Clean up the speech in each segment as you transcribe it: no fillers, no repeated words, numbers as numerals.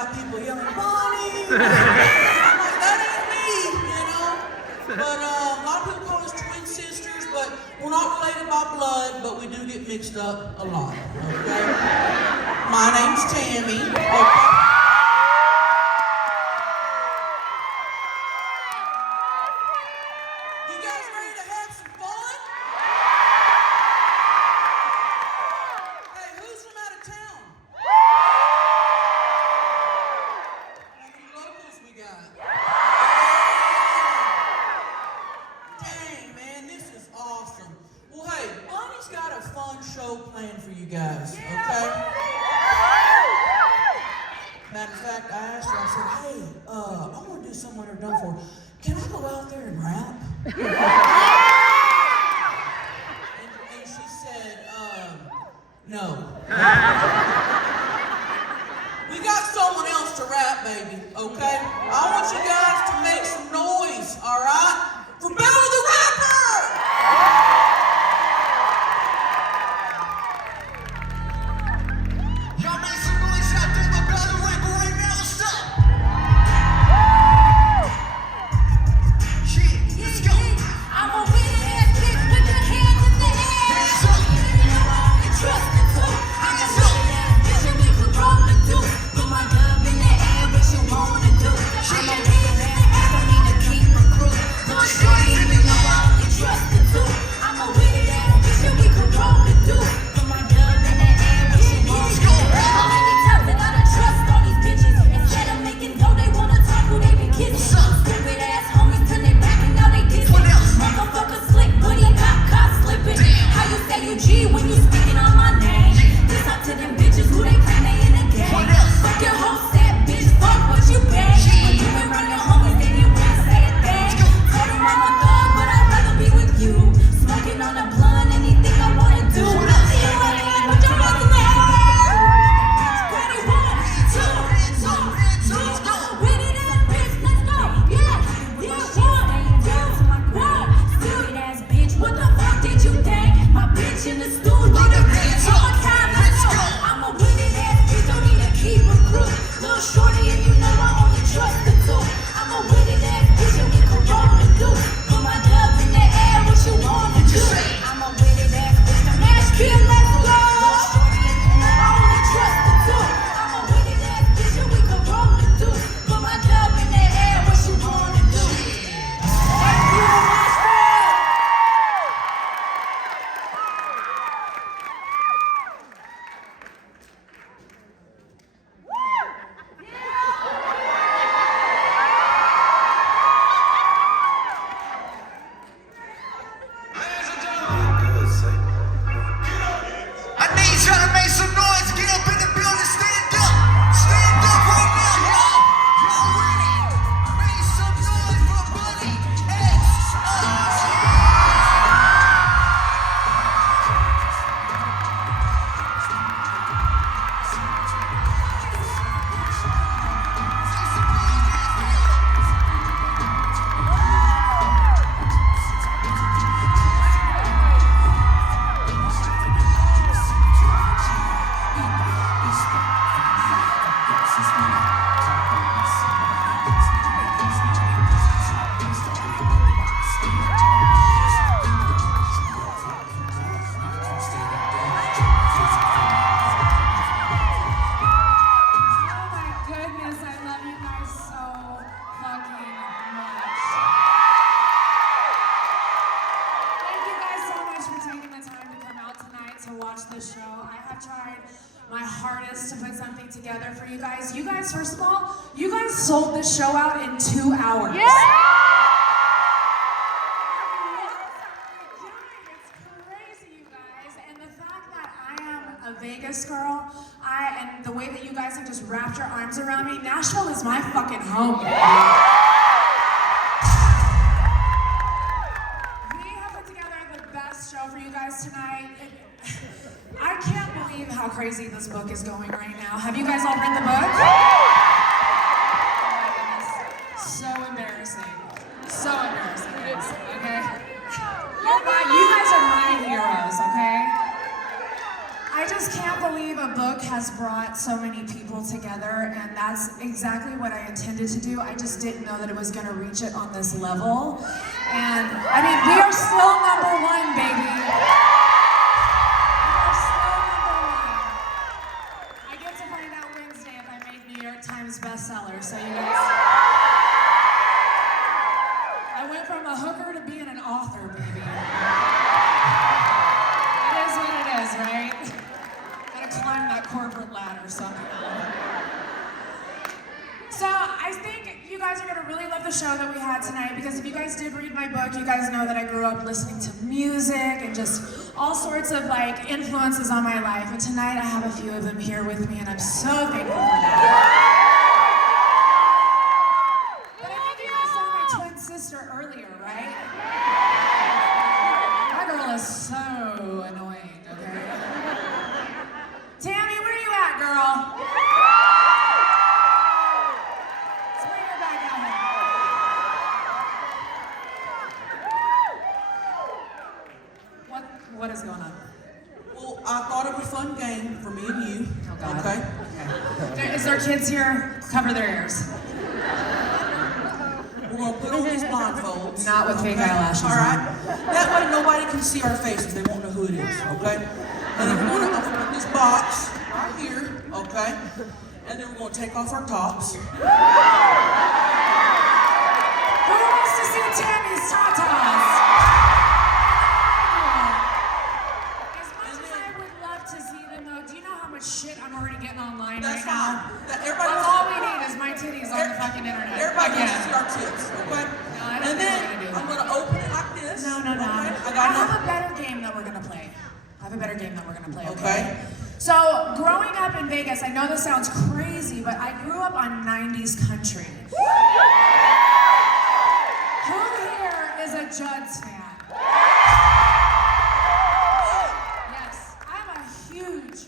about people yelling, Bunnie! I'm like, that ain't me, you know? But a lot of people call us twin sisters, but we're not related by blood, but we do get mixed up a lot, okay? My name's Tammy, okay? You guys ready to have some fun? Hey, who's from out of town? How many locals we got? Dang, man, this is awesome. Well, hey, Bunnie's got a fun show planned for you guys, okay? Matter of fact, I asked her, I said, hey, I want to do something I've never done before. Can I go out there and rap? and she said, no. We got someone else to rap, baby, okay? I want you guys to make some noise, all right? For Billy the Rapper! Y'all make some noise out there for Billy the Rapper right now. What's up? Yeah, let's go. I'm a winning ass bitch, put your hands in the air. Hands up. You know I only trust the two. I'm a winning ass bitch and we could roll the do. Put my dub in the air, what you wanna do? I'm a winning ass bitch, don't need to keep a crew. Little shorty, you know I only trust the two. I'm a winning ass bitch and we could roll the do. Put my dub in the air, what you wanna do? How many times I gotta trust all these bitches? Instead of making dough, they wanna talk who they been kissing. Stupid ass homies turn their back and now they dissing. Motherfucker slick, booty, cop slipping. How you say you G when you speaking on my name? This up to them bitches who they claim they in the game. Fuck your whole set, bitch, fuck what you pay. When you been around your homies, then you wouldn't say a thing. Told them I'm a thug, but I'd rather be with you. Smoking on a blunt, anything I wanna do. See you later, put your hands in the air. Ready, 1, 2, 2, 2. With it ass bitch, let's go. Yeah, 1, 2, 1. Stupid ass bitch, what the fuck did you think? My bitch in the stool, need a bitch all the time. Let's go. I'm a winning ass bitch, don't need to keep a crew. Little shorty, and you know I only trust the two. I'm a winning ass bitch, and we can roll the do. Put my dubs in the air, what you wanna do? I'm a winning ass bitch, the match kill, let's go. Little shorty, and you know I only trust the two. I'm a winning ass bitch, and we can roll the do. Put my dub in the air, what you wanna do? Thank you, Nashville. I need y'all to make some noise. Get up in the building. Stand up. Stand up right now, y'all. Y'all ready? Make some noise for Bunnie X. Oh my goodness, I love you guys so fucking much. Thank you guys so much for taking the time to come out tonight to watch this show. I have tried my hardest to put something together for you guys. You guys, first of all, you guys sold this show out in 2 hours. Yeah! It's crazy, you guys. And the fact that I am a Vegas girl, and the way that you guys have just wrapped your arms around me, Nashville is my fucking home. We have put together the best show for you guys tonight. I can't believe how crazy this book is going right now. Have you guys all read the book? Oh my goodness. So embarrassing. So embarrassing, guys. Okay? You guys are my heroes, okay? I I just can't believe a book has brought so many people together, and that's exactly what I intended to do. I just didn't know that it was going to reach it on this level. And I mean, we are still #1, baby. We are still #1. I get to find out Wednesday if I make New York Times bestseller, so you guys. I went from a hooker to being an author, baby. It is what it is, right? Climb that corporate ladder somehow. So I think you guys are gonna really love the show that we had tonight, because if you guys did read my book, you guys know that I grew up listening to music and just all sorts of like influences on my life. And tonight I have a few of them here with me, and I'm so thankful for that. But I think you guys saw my twin sister earlier, right? That girl is so annoying, okay? Tammy, where you at, girl? Let's bring her back out here. What is going on? Well, I thought it was a fun game for me and you. Oh, God. Okay? Is there kids here? Cover their ears. We're gonna put on these blindfolds. Not with fake eyelashes. All right? That way nobody can see our faces. They won't know who it is, okay? And then we're gonna open up this box right here, okay? And then we're gonna take off our tops. Who wants to see Tammy's tatas? As much as I would love to see them, though, do you know how much shit I'm already getting online That's right now? fine. That's all we need is my titties on the fucking internet. Everybody Again. can see our tits, okay? No, I don't And think then we're gonna do that. I'm gonna open it like this. No. Okay? I have a better game that we're gonna play. Okay. So, growing up in Vegas, I know this sounds crazy, but I grew up on 90s country. Who here is a Judd's fan? Yes, I'm a huge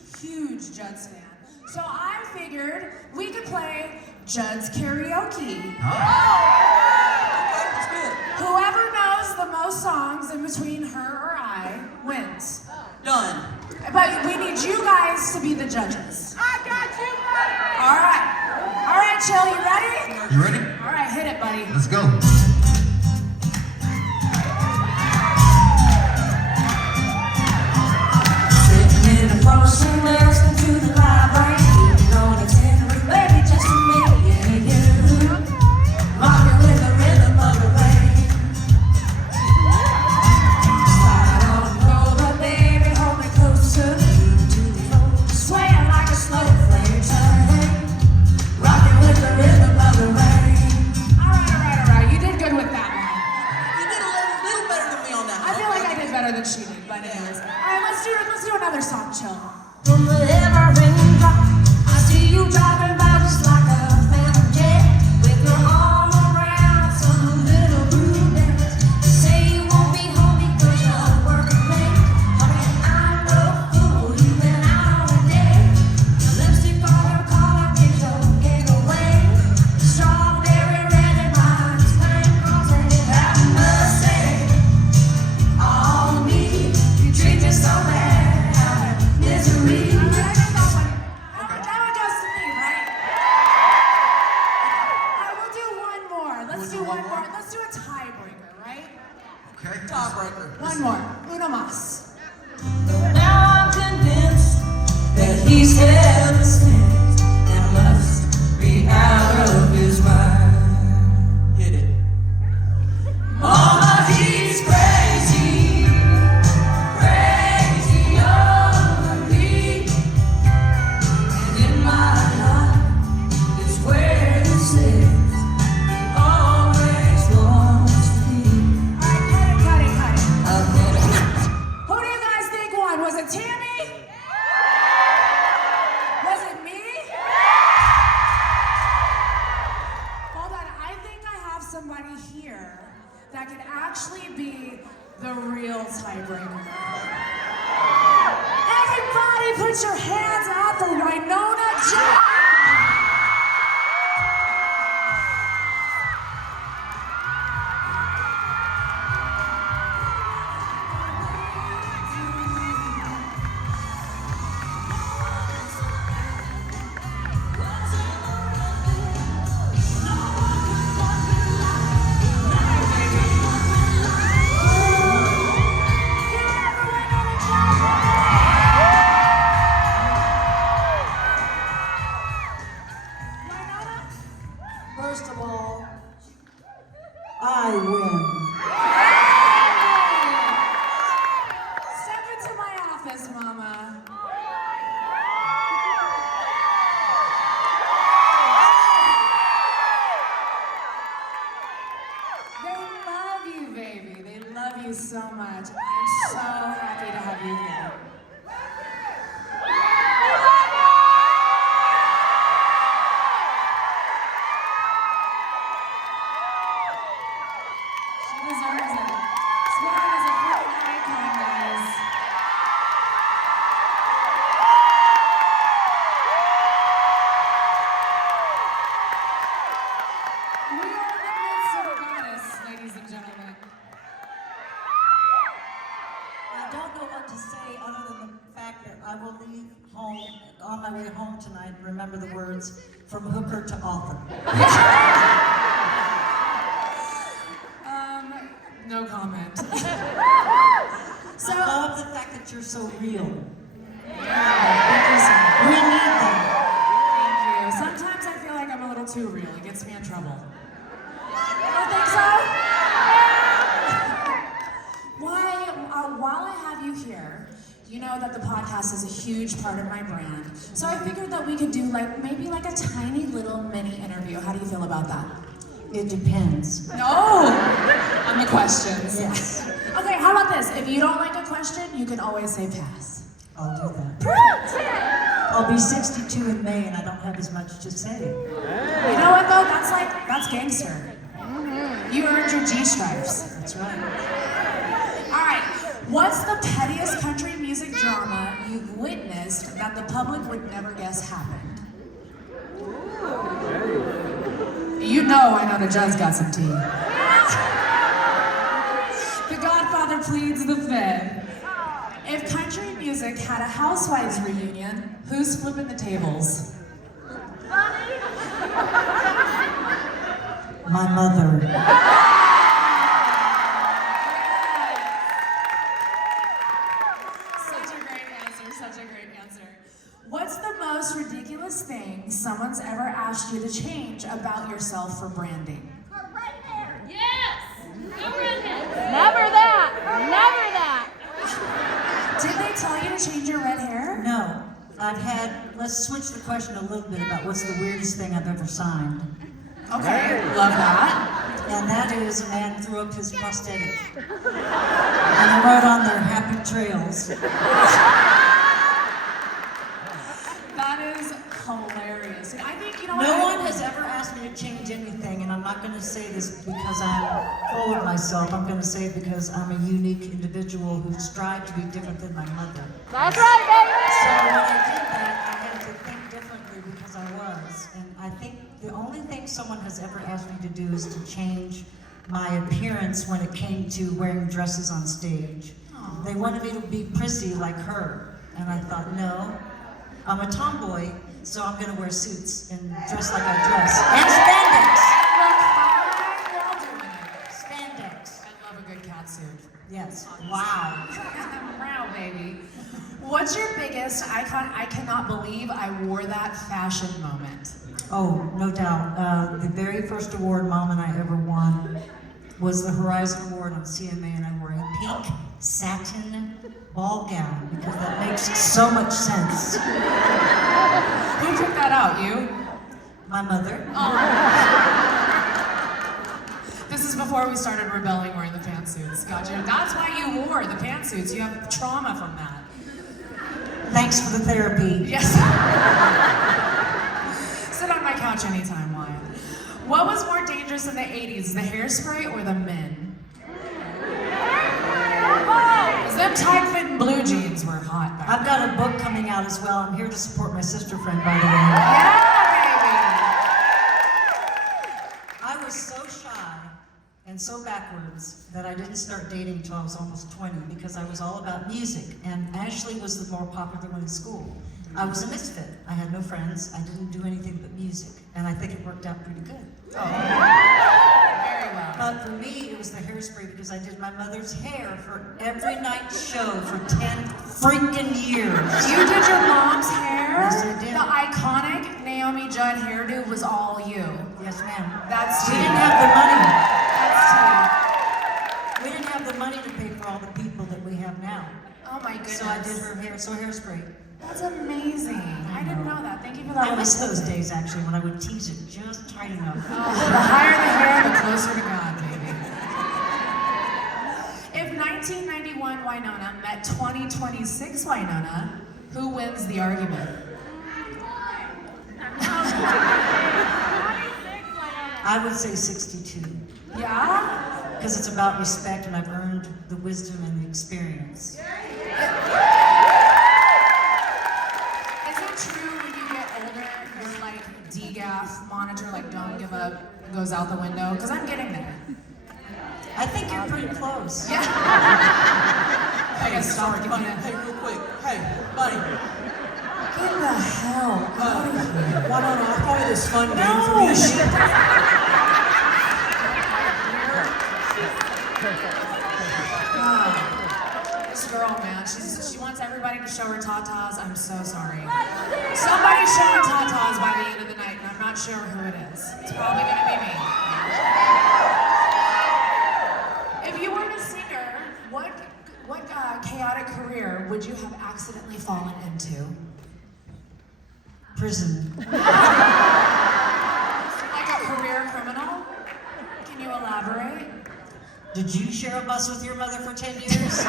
Judd's fan. So I figured we could play Judd's karaoke. Okay, that's good. Whoever knows the most songs in between her or I wins. Done. But we need you guys to be the judges. I got you, buddy. All right, Chill, you ready? You ready? All right, hit it, buddy. Let's go. Sitting in a frozen listening to the library, eating on a tender baby, just for me and you, rocking with the rhythm of the rain. Slide on over, baby, hold me closer to the floor, swaying like a slow flame train, rocking with the rhythm of the rain. All right. You did good with that one. You did a little better than me on that. I feel like I did better than she did, but anyways. All right, let's do another song, Chill. From wherever raindrop, I see you driving by just like a phantom jet, with your arm around some little brunette. You say you won't be home because you're working late. Honey, I'm no fool, you've been out all day. Lipstick on your collar, get your getaway. Strawberry red and mine's plain rosé. Have mercy on me. You treat me so bad, out of misery. That one goes to me, right? All right, we'll do one more. Let's do one more. Let's do a tiebreaker, right? Okay. Tiebreaker. One more. Uno mas. Now I'm convinced that he's heaven sent and must be out of his mind. Hit it. Mama, he's crazy, crazy over me. And in my heart is where he says he always wants to be. All right, cut it. I've never Who do you guys think won? Was it Tammy? Was it me? Hold on, I think I have somebody here that could actually be the real tiebreaker. Everybody put your hands out for Wynonna Judd! I win. Step into my office, Mama. They love you, baby. They love you so much. I'm so happy to have you here. She deserves it. Swan is a freaking icon, guys. We are in the midst of a goddess, ladies and gentlemen. I don't know what to say other than the fact that I will leave home, on my way home tonight, remember the words, from hooker to author. No comment. I love the fact that you're so real. Thank you so much. We need that. Thank you. Sometimes I feel like I'm a little too real. It gets me in trouble. You don't think so? While I have you here, you know that the podcast is a huge part of my brand. So I figured that we could do maybe a tiny little mini interview. How do you feel about that? It depends. No! On the questions. Yes. Okay, how about this? If you don't like a question, you can always say pass. I'll do that. I'll be 62 in May and I don't have as much to say. You know what though? That's gangster. You earned your G-stripes. That's right. All right, what's the pettiest country music drama you've witnessed that the public would never guess happened? You know I know the Judd's got some tea. The Godfather pleads the fifth. If country music had a housewives reunion, who's flipping the tables? My mother. Such a great answer, such a great answer. What's the most ridiculous thing someone's ever asked you to change about yourself for branding? Never that! Never that! Did they tell you to change your red hair? No. Let's switch the question a little bit about what's the weirdest thing I've ever signed. Okay, love that. And that is a man threw up his prosthetic. And I wrote on there, happy trails. That is hilarious. I think, you know what? No one has ever asked me to change anything, and I'm not going to say this because I'm full of myself. I'm going to say it because I'm a unique individual who strived to be different than my mother. That's right, baby! So when I did that, I had to think differently because I was. And I think the only thing someone has ever asked me to do is to change my appearance when it came to wearing dresses on stage. Aww. They wanted me to be prissy like her. And I thought, no, I'm a tomboy, so I'm gonna wear suits and dress like I dress. And spandex! We're all doing it. Spandex. I love a good cat suit. Yes. Wow. Wow, baby. What's your biggest I cannot believe I wore that fashion moment? Oh, no doubt. The very first award Mom and I ever won was the Horizon Award on CMA, and I wore a pink satin ball gown because that makes so much sense. Who took that out? You? My mother. This is before we started rebelling wearing the pantsuits. Gotcha. That's why you wore the pantsuits. You have trauma from that. Thanks for the therapy. Yes. Sit on my couch anytime, Wyatt. What was more dangerous in the 80s, the hairspray or the men? Because them tight-fitting blue jeans were hot back I've got a book coming out as well. I'm here to support my sister friend, by the way. Yeah, I was so shy and so backwards that I didn't start dating until I was almost 20 because I was all about music, and Ashley was the more popular one in school. I was a misfit. I had no friends. I didn't do anything but music, and I think it worked out pretty good. baby. Very well. But for me, it was the hairspray because I did my mother's hair for every night show for 10 freaking years. You did your mom's hair? Yes, I did. The iconic Naomi Judd hairdo was all you. Yes, ma'am. That's She tea. didn't have the money. That's did her hair, so hairspray. That's amazing. I didn't know that. Thank you for I that. miss those days actually when I would tease it just tight enough. Oh, the higher the hair, the closer to God, baby. If 1991 Wynonna met 2026 Wynonna, who wins the argument? I would say 62. Yeah? Because it's about respect and I've earned the wisdom and the experience. Is it true when you get older, your like DGAF monitor, like don't give up, goes out the window? Because I'm getting there. I think you're pretty close. Yeah. Hey, sorry, Bunnie. Hey, real quick. Hey, Bunnie. Get the hell out of here. Wynonna, I'll play this fun game for you. This girl, man, she wants everybody to show her tatas. I'm so sorry. Somebody's showing tatas by the end of the night, and I'm not sure who it is. It's probably gonna be me. If you weren't a singer, what chaotic career would you have accidentally fallen into? Prison. Like a career criminal? Can you elaborate? Did you share a bus with your mother for 10 years?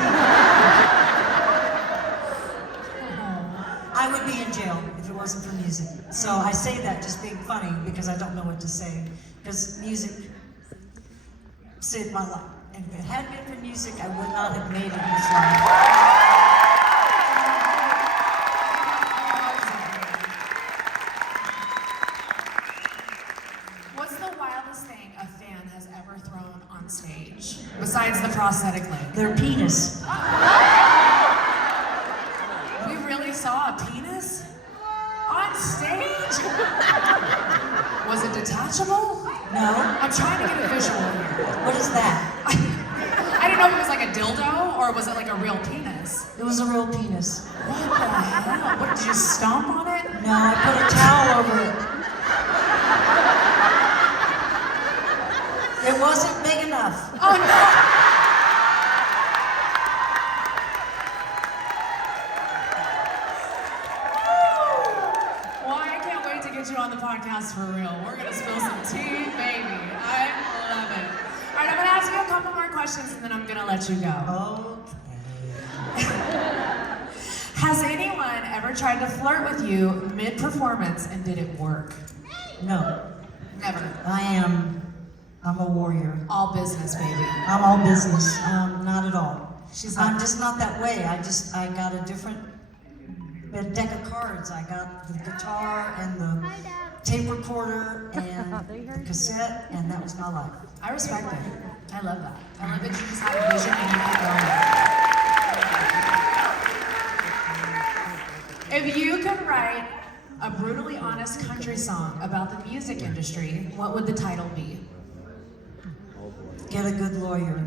I would be in jail if it wasn't for music. So I say that just being funny because I don't know what to say. Because music saved my life. And if it had been for music, I would not have made it in this life. What's the wildest thing a fan has ever thrown on stage? Besides the prosthetic leg. Their penis. We really saw a penis? On stage? Was it detachable? No? I'm trying to get a visual here. What is that? I didn't know if it was like a dildo or was it like a real penis? It was a real penis. What the hell? What, did you stomp on it? No, I put a towel over it. It wasn't big enough. Oh no! Well, I can't wait to get you on the podcast for real. We're gonna spill some tea, baby. I love it. All right, I'm gonna ask you a couple more questions and then I'm gonna let you go. Okay. Has anyone ever tried to flirt with you mid-performance and did it work? No. Never. I'm a warrior. All business, baby. I'm all business. Not at all. I'm not- just not that way. I got a different deck of cards. I got the guitar and the tape recorder and the cassette, and that was my life. I respect it. I love that. I love that you just have a vision and you keep going. If you could write a brutally honest country song about the music industry, what would the title be? Get a good lawyer.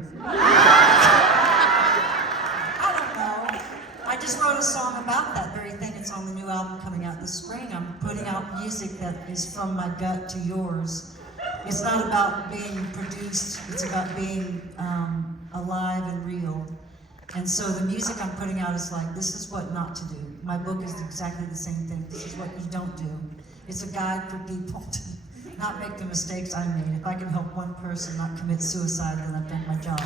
I don't know. I just wrote a song about that very thing. It's on the new album coming out this spring. I'm putting out music that is from my gut to yours. It's not about being produced. It's about being alive and real. And so the music I'm putting out is like, this is what not to do. My book is exactly the same thing. This is what you don't do. It's a guide for people to not make the mistakes I made. If I can help one person not commit suicide, then I've done my job.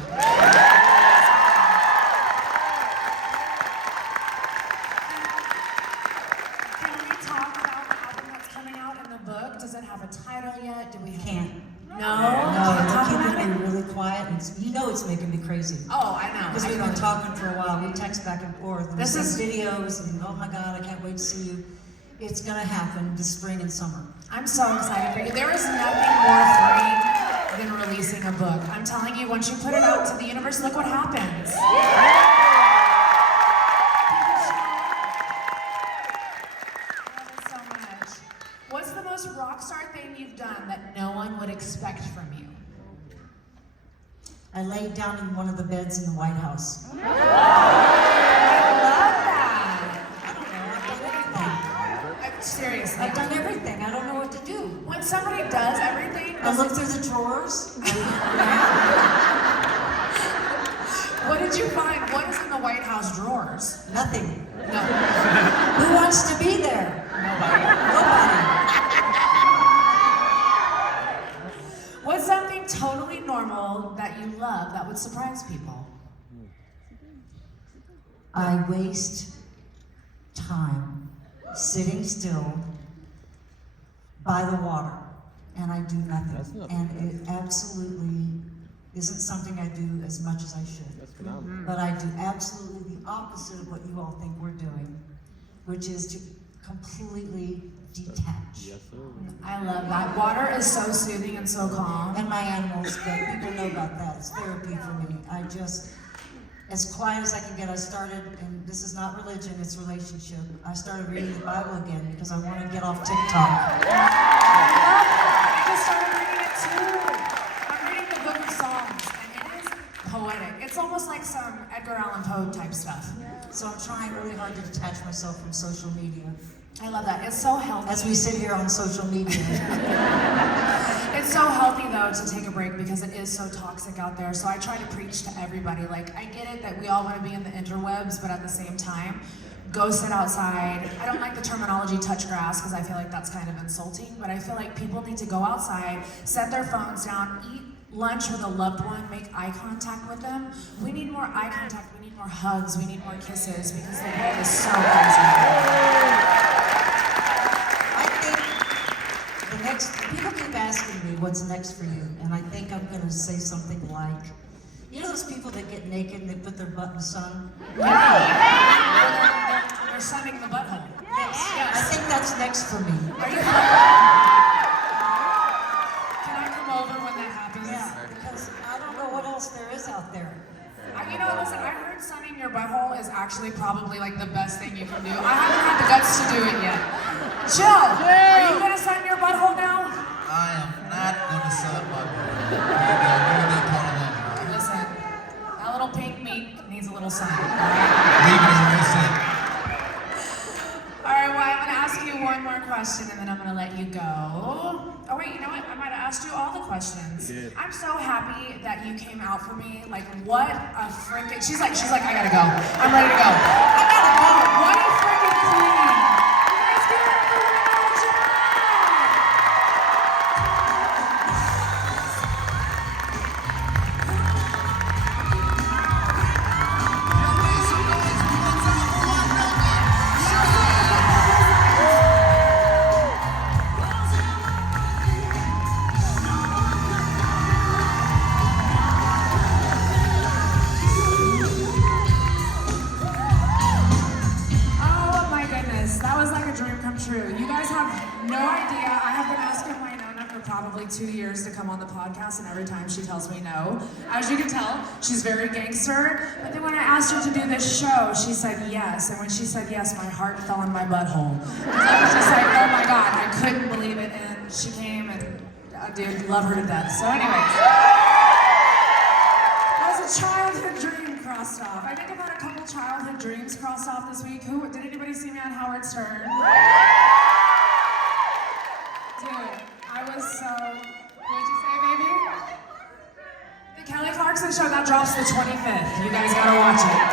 Can we talk about the album that's coming out in the book? Does it have a title yet? Do we have... Can't. No? No, Can't talk they're about keeping it? me really quiet. And you know it's making me crazy. Oh, I know. Because I we've know. been talking for a while. We text back and forth. And This we is- send videos and oh my God, I can't wait to see you. It's gonna happen this spring and summer. I'm so excited for you. There is nothing more freeing than releasing a book. I'm telling you, once you put it out to the universe, look what happens. Love it so much. What's the most rock star thing you've done that no one would expect from you? I laid down in one of the beds in the White House. I love that. I don't know, I've done everything. Seriously. I've done everything. I don't know what to do. When somebody does everything, I look through the drawers. what did you find? What is in the White House drawer? chores? Nothing. No. Who wants to be there? Nobody. What's something totally normal that you love that would surprise people? I waste time sitting still by the water, and I do nothing. And it absolutely isn't something I do as much as I should. But I do absolutely the opposite of what you all think we're doing, which is to completely detach. I love that. Water is so soothing and so calm. And my animals, but people know about that. It's therapy for me. I just, as quiet as I can get, I started, and this is not religion, it's relationship. I started reading the Bible again because I want to get off TikTok. I just started reading it too. I'm reading the Book of Psalms, and it is poetic. It's almost like some Edgar Allan Poe type stuff. So I'm trying really hard to detach myself from social media. I love that. It's so healthy. As we sit here on social media. It's so healthy though to take a break because it is so toxic out there. So I try to preach to everybody. Like, I get it that we all want to be in the interwebs, but at the same time, go sit outside. I don't like the terminology touch grass because I feel like that's kind of insulting, but I feel like people need to go outside, set their phones down, eat lunch with a loved one, make eye contact with them. We need more eye contact, we need more hugs, we need more kisses because the world is so crazy. People keep asking me what's next for you, and I think I'm going to say something like, you know those people that get naked and they put their butt in the sun? Yeah. They're sunning the butthole. Yes. I think that's next for me. Are you Can I come over when that happens? Yeah, because I don't know what else there is out there. You know, listen, I heard sunning your butthole is actually probably like the best thing you can do. I haven't had the guts to do it yet. Jill, are you gonna sun your butthole now? I am not gonna sun my butthole. Listen, that little pink meat needs a little sun. Leave it as a sin. All right, well, I'm gonna ask you one more question and then I'm gonna let you go. Oh wait, you know what? I might have asked you all the questions. I'm so happy that you came out for me. Like, what a freaking... She's like, I gotta go. I'm ready to go. I gotta go. What a freaking queen. You guys give it up for Wynonna, Judd. True. You guys have no idea. I have been asking Wynonna for probably 2 years to come on the podcast, and every time she tells me no. As you can tell, she's very gangster. But then when I asked her to do this show, she said yes. And when she said yes, my heart fell in my butthole. Because I was just like, oh my God, I couldn't believe it. And she came, and dude, love her to death. So anyways, that was a childhood dream crossed off. I think I've had a couple childhood dreams crossed off this week. Did anybody see me on Howard Stern? Dude, I was so... What'd you say, baby? The Kelly Clarkson show, that drops the 25th. You guys gotta watch it.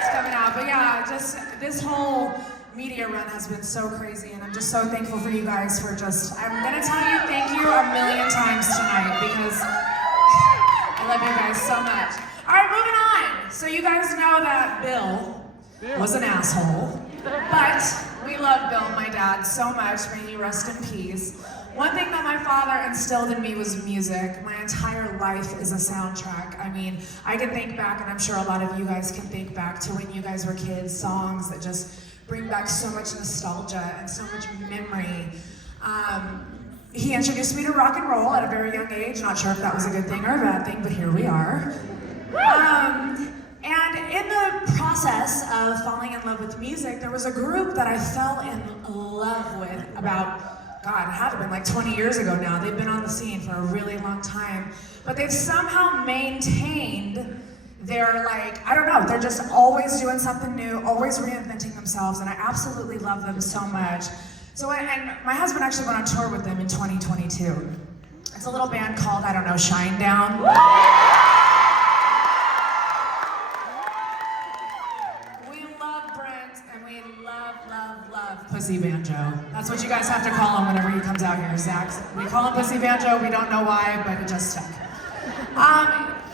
It's coming out. But yeah, just this whole media run has been so crazy, and I'm just so thankful for you guys for just... I'm gonna tell you thank you a million times tonight because I love you guys so much. All right, moving on. So you guys know that Bill was an asshole, but we love Bill, my dad, so much. May he rest in peace. One thing that my father instilled in me was music. My entire life is a soundtrack. I mean, I can think back, and I'm sure a lot of you guys can think back to when you guys were kids, songs that just bring back so much nostalgia and so much memory. He introduced me to rock and roll at a very young age. Not sure if that was a good thing or a bad thing, but here we are. And in the process of falling in love with music, there was a group that I fell in love with about, God, it had to have been like 20 years ago now. They've been on the scene for a really long time. But they've somehow maintained their, like, I don't know, they're just always doing something new, always reinventing themselves, and I absolutely love them so much. So, and my husband actually went on tour with them in 2022. It's a little band called, I don't know, Shinedown. We Pussy Banjo. That's what you guys have to call him whenever he comes out here, Zach. We call him Pussy Banjo. We don't know why, but it just stuck.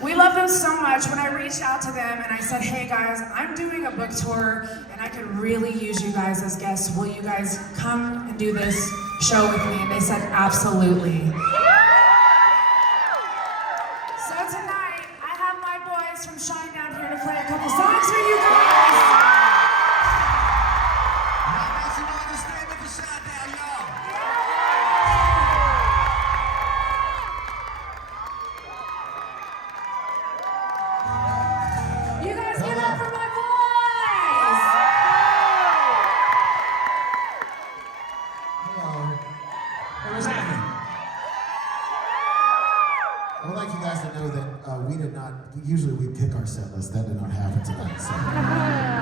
We love them so much. When I reached out to them and I said, hey guys, I'm doing a book tour and I could really use you guys as guests. Will you guys come and do this show with me? And they said, absolutely. So tonight, I have my boys from Shinedown here to play a couple songs for you guys. You guys give it up for my boys! Hello. Hey, what's happening? I would like you guys to know that we did not, usually we pick our set list. That did not happen tonight. So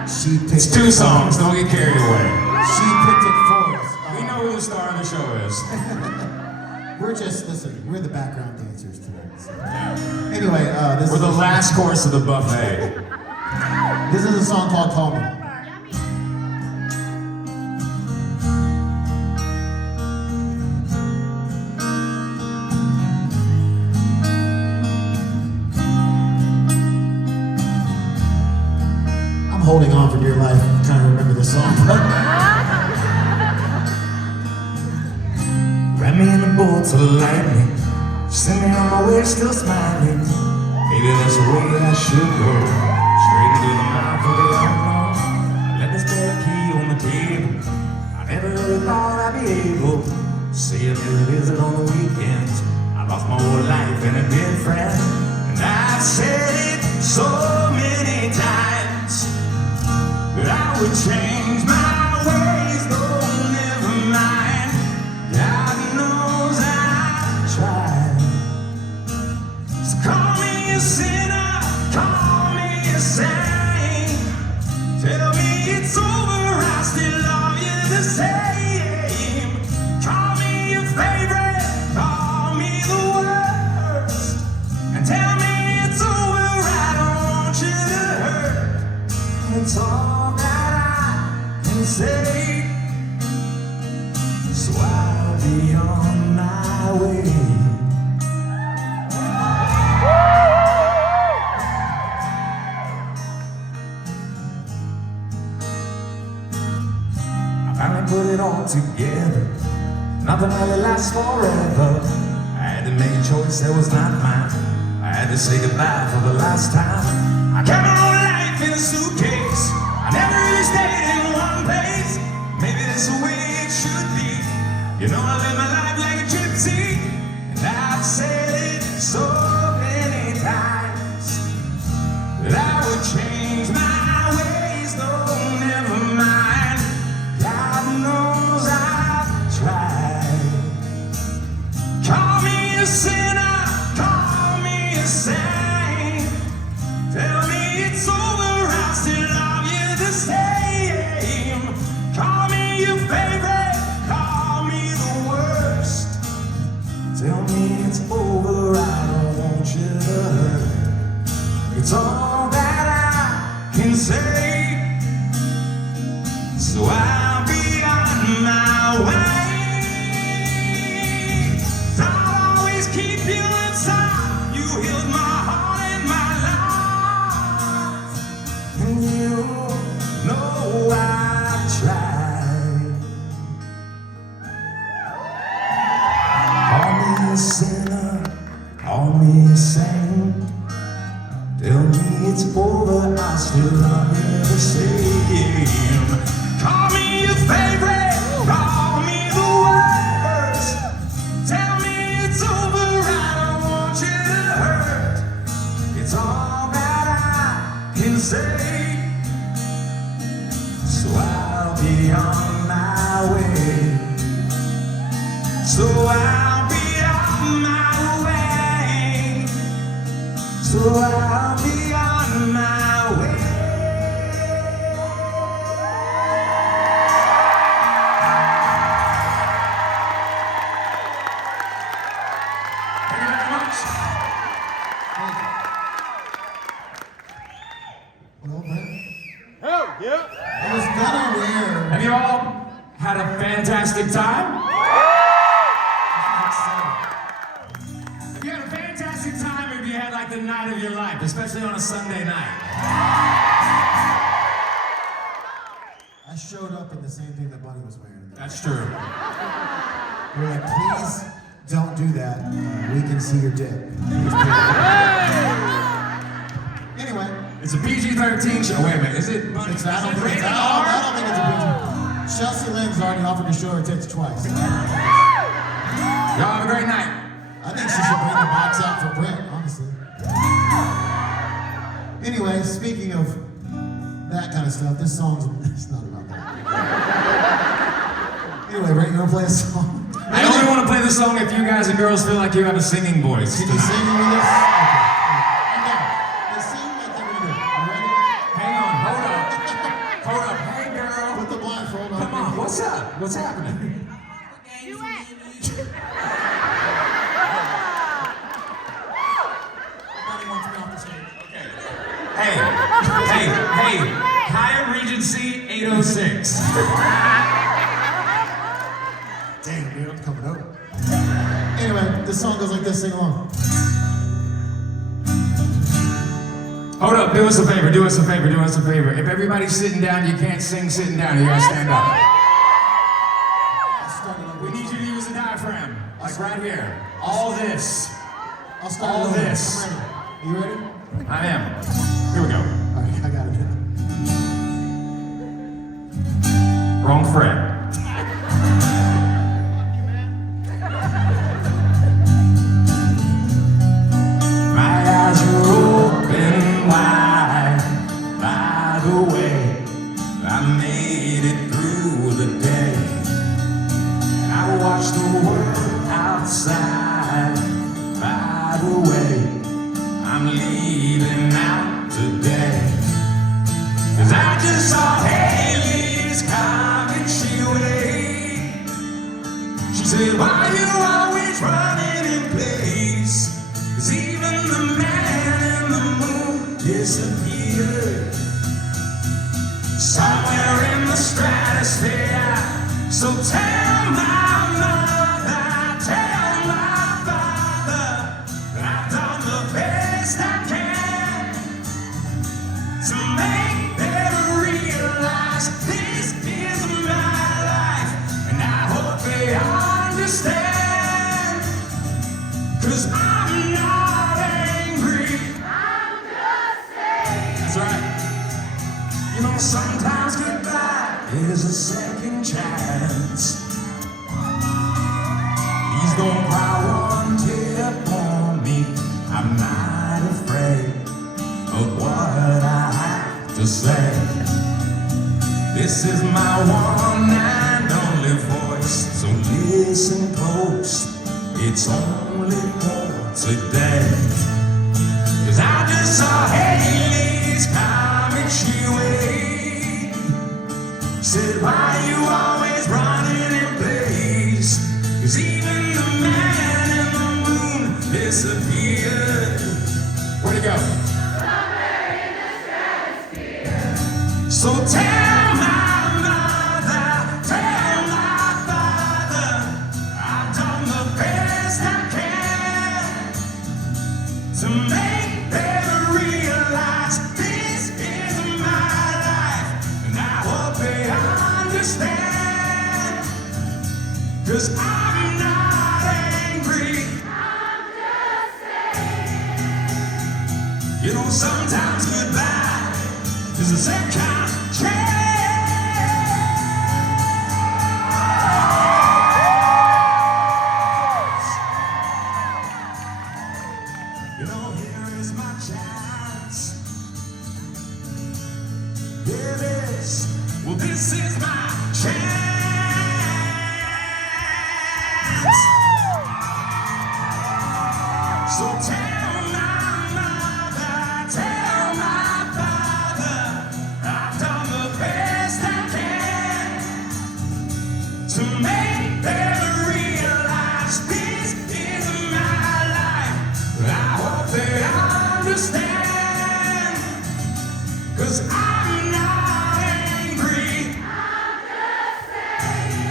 she picked It's 2 songs, don't get carried away. She picked it for us. We know who the star of the show is. We're just, listen, we're the background dancers tonight. So. Anyway, this We're is the last course of the buffet. This is a song called Call Me. I'm holding on for dear life. I'm trying to remember this song. Wrap me in a bolt of lightning. Send me on my way, still smiling. Maybe that's the way I should go. Straight into the mouth of the unknown. I left this bad key on the table. I never really thought I'd be able to say a good visit on the weekends. I lost my whole life and a dear friend. And I've said it so many times that I would change my ways, though never mind. God knows I've tried. So call me a sinner, call me a saint. Tell me it's over, I still love you the same. Call me your favorite, call me the worst, and tell me it's over, I don't want you to hurt. It's all that I can say, so I'll be on my way. I finally put it all together. Nothing really lasts forever. I had to make a choice that was not mine. I had to say goodbye for the last time. I kept my whole life in a suitcase. I never really stayed in one place. Maybe that's the way it should be. You know, I live my life like a gypsy, and I've said it so many times that I would change my ways, though never mind. God knows I've tried. Call me a sinner, call me a saint. Tell me it's over, I still love you the same. Call me your favorite, call me the worst. Tell me it's over, I don't want you to hurt. It's all that I can say, so I'll be on my way. I'll always keep you inside. You healed my heart and my life, and you know I tried. Call me a sinner, call me a saint. Tell me it's over, I still love you the same. Call me your favorite, call me the worst. Tell me it's over, I don't want you to hurt. It's all that I can say, so I'll be on my way. So I'll be on my way. So I'll be on my way. Thank you very much. Well, man. I was gonna wear. Have you all had a fantastic time? If you had a fantastic time, or if you had like the night of your life, especially on a Sunday night. I showed up in the same thing that Bunnie was wearing. That's true. We were like, please don't do that. We can see your dick. Anyway. It's a PG-13 show. Wait a minute, is it? I don't think it's a PG. Chelcie Lynn's already offered to show her tits twice. Y'all have a great night. I think she should bring the box out for Brent, honestly. Anyway, speaking of that kind of stuff, this song's it's not about that. Anyway, Brent, you wanna play a song? I only want to play the song if you guys and girls feel like you have a singing voice. Can you sing with us? Okay. Let's sing like they're gonna do. You ready? Hang on, hold up. Hold up, hey girl. Put the blindfold on. Come on, what's up? What's happening? Hey, Hyatt Regency 806. Damn, dude, I'm coming over. Anyway, this song goes like this, sing along. Hold up, do us a favor. If everybody's sitting down, you can't sing sitting down, you gotta stand up. We need you to use the diaphragm, like right here. All this. I'll start All over. this. I'm ready. Are you ready? I am. Here we go. Alright, I got it now. Wrong fret. My eyes are open wide. By the way, I made it through the day. I watched the world outside. By the way, I'm leaving out today. 'Cause I just saw Haley's car and she waved. She said, why you always running in place? 'Cause even the man in the moon disappeared. Somewhere in the stratosphere. So tell my mother, tell my father, that I've done the best I can to make them realize this is my life, and I hope they understand. 'Cause I'm not angry, I'm just saying. That's right. You know, sometimes goodbye is a second chance. Please don't cry one tear for me. I'm not afraid of what I have to say. This is my one and only voice, so listen close. It's only for today. 'Cause I just saw Haley's come and she waved. Said, why you always running in place? 'Cause even the man in the moon disappeared. Where'd he go? Somewhere in the stratosphere. So tell my mother, tell my father, I've done the best I can to make them realize this is my life, and I hope they understand. 'Cause I'm not angry, I'm just saying. You know, sometimes goodbye is a second chance. You know, here is my chance. Here it is. Well, this is my chance. So tell my mother, tell my father, I've done the best I can to make them realize this is my life. I hope they understand. 'Cause I'm not angry, I'm just saying.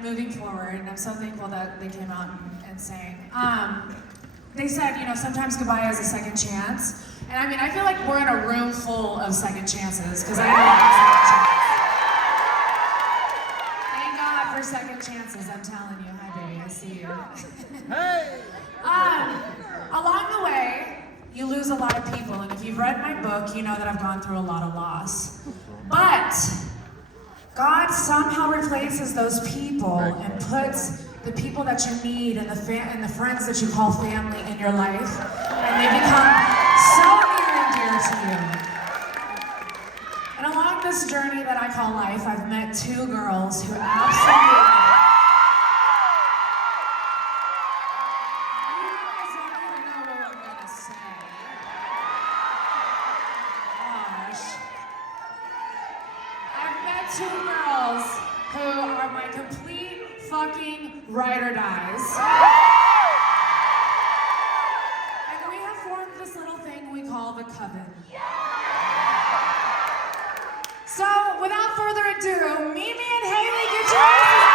and moving forward, and I'm so thankful that they came out and sang. They said, you know, sometimes goodbye is a second chance. And I mean, I feel like we're in a room full of second chances, because I know I'm a second chance. Thank God for second chances, I'm telling you. Hi, baby, I see you. Hey! Along the way, you lose a lot of people, and if you've read my book, you know that I've gone through a lot of loss. But God somehow replaces those people and puts the people that you need and the friends that you call family in your life, and they become so near and dear to you. And along this journey that I call life, I've met two girls who absolutely... You guys don't even know what I'm gonna say. Gosh. I've met two girls who are my complete fucking ride or dies. And we have formed this little thing we call the coven. So, without further ado, Mimi and Haley, get your asses up.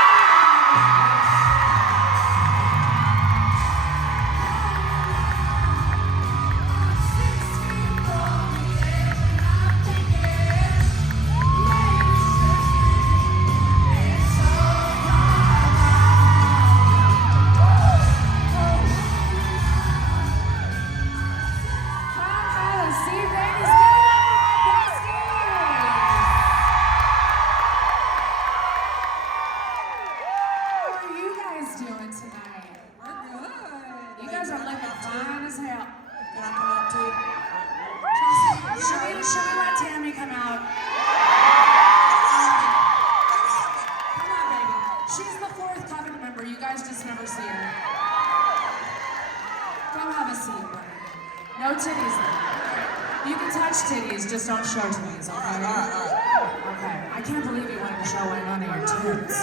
Just don't show titties, okay? All right. Okay. I can't believe you wanted to show Wynonna your tits. Is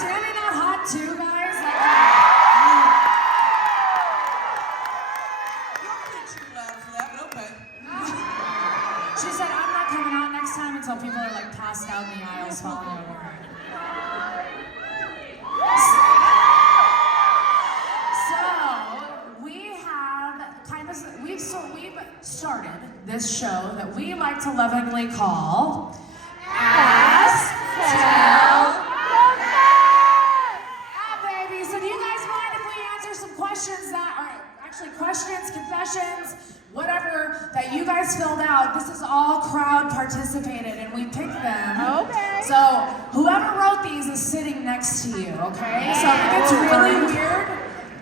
Tammy not hot too, guys? You're too loud for that, but okay. She said, I'm not coming out next time until people are like passed out in the aisles falling over. We've started this show that we like to lovingly call Ask, Tell, Baby. So do you guys mind if we answer some questions that are actually questions, confessions, whatever that you guys filled out? This is all crowd participated and we picked them. Okay. So whoever wrote these is sitting next to you, okay? So if it gets really weird,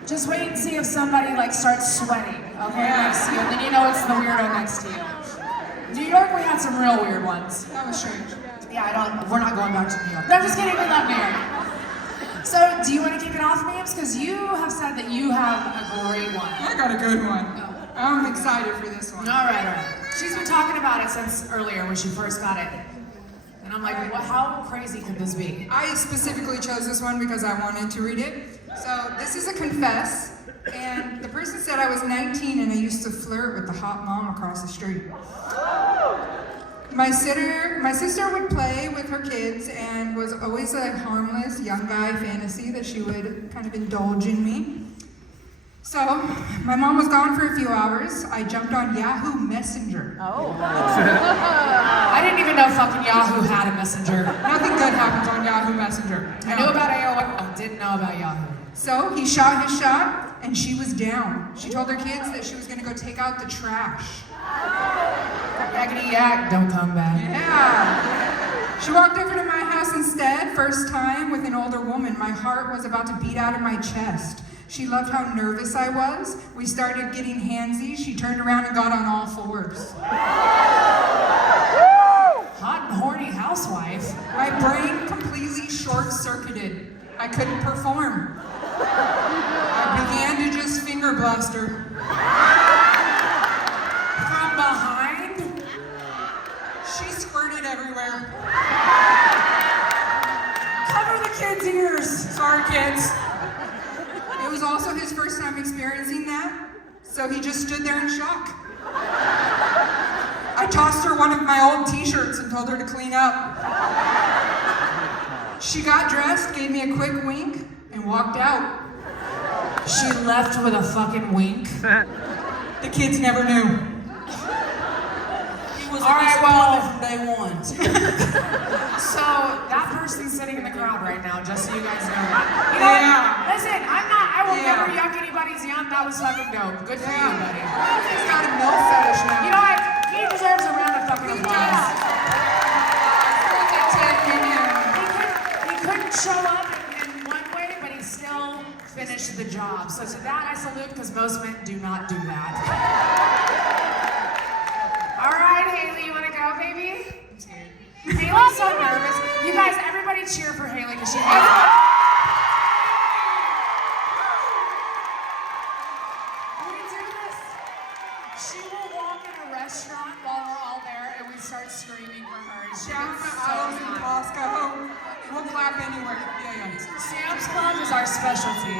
just wait and see if somebody like starts sweating, okay, next to you, and then you know it's the weirdo next to you. New York, we had some real weird ones. That was strange. Yeah, we're not going back to New York. No, I'm just kidding, we love New York. So, do you want to kick it off, Memes? Because you have said that you have a great one. I got a good one. I'm excited for this one. All right. She's been talking about it since earlier when she first got it. And I'm like, how crazy could this be? I specifically chose this one because I wanted to read it. So this is a confess, and the person said I was 19 and I used to flirt with the hot mom across the street. My sister would play with her kids and was always a harmless young guy fantasy that she would kind of indulge in me. So, my mom was gone for a few hours. I jumped on Yahoo Messenger. Oh. I didn't even know fucking Yahoo had a messenger. Nothing good happens on Yahoo Messenger. I knew about AOL, I didn't know about Yahoo. So, he shot his shot, and she was down. She told her kids that she was gonna go take out the trash. Yakety yak, don't come back. Yeah. She walked over to my house instead, first time with an older woman. My heart was about to beat out of my chest. She loved how nervous I was. We started getting handsy. She turned around and got on all fours. Hot and horny housewife. My brain completely short-circuited. I couldn't perform. I began to just finger blast her. From behind? She squirted everywhere. Cover the kids' ears. Sorry, kids. It was also his first time experiencing that, so he just stood there in shock. I tossed her one of my old t-shirts and told her to clean up. She got dressed, gave me a quick wink, and walked out. She left with a fucking wink. The kids never knew. He was All right, well- from day one. So that person's sitting in the crowd right now, just so you guys know that. You know what? Yeah. Listen, I will Yeah. never yuck anybody's yum. That was fucking dope. Good for you, buddy. He's got a milk fetish now. You know what? He deserves a round of fucking applause. He couldn't show up in one way, but he still finished the job. So to that I salute, because most men do not do that. All right, Haley, you want to go, baby? Haley's so nervous. You guys, everybody cheer for Haley because she hates it. We do this. She will walk in a restaurant while we're all there and we start screaming for her. And she Down gets the so aisles in mad. Costco. We'll clap anywhere. Yeah. Sam's Club is our specialty.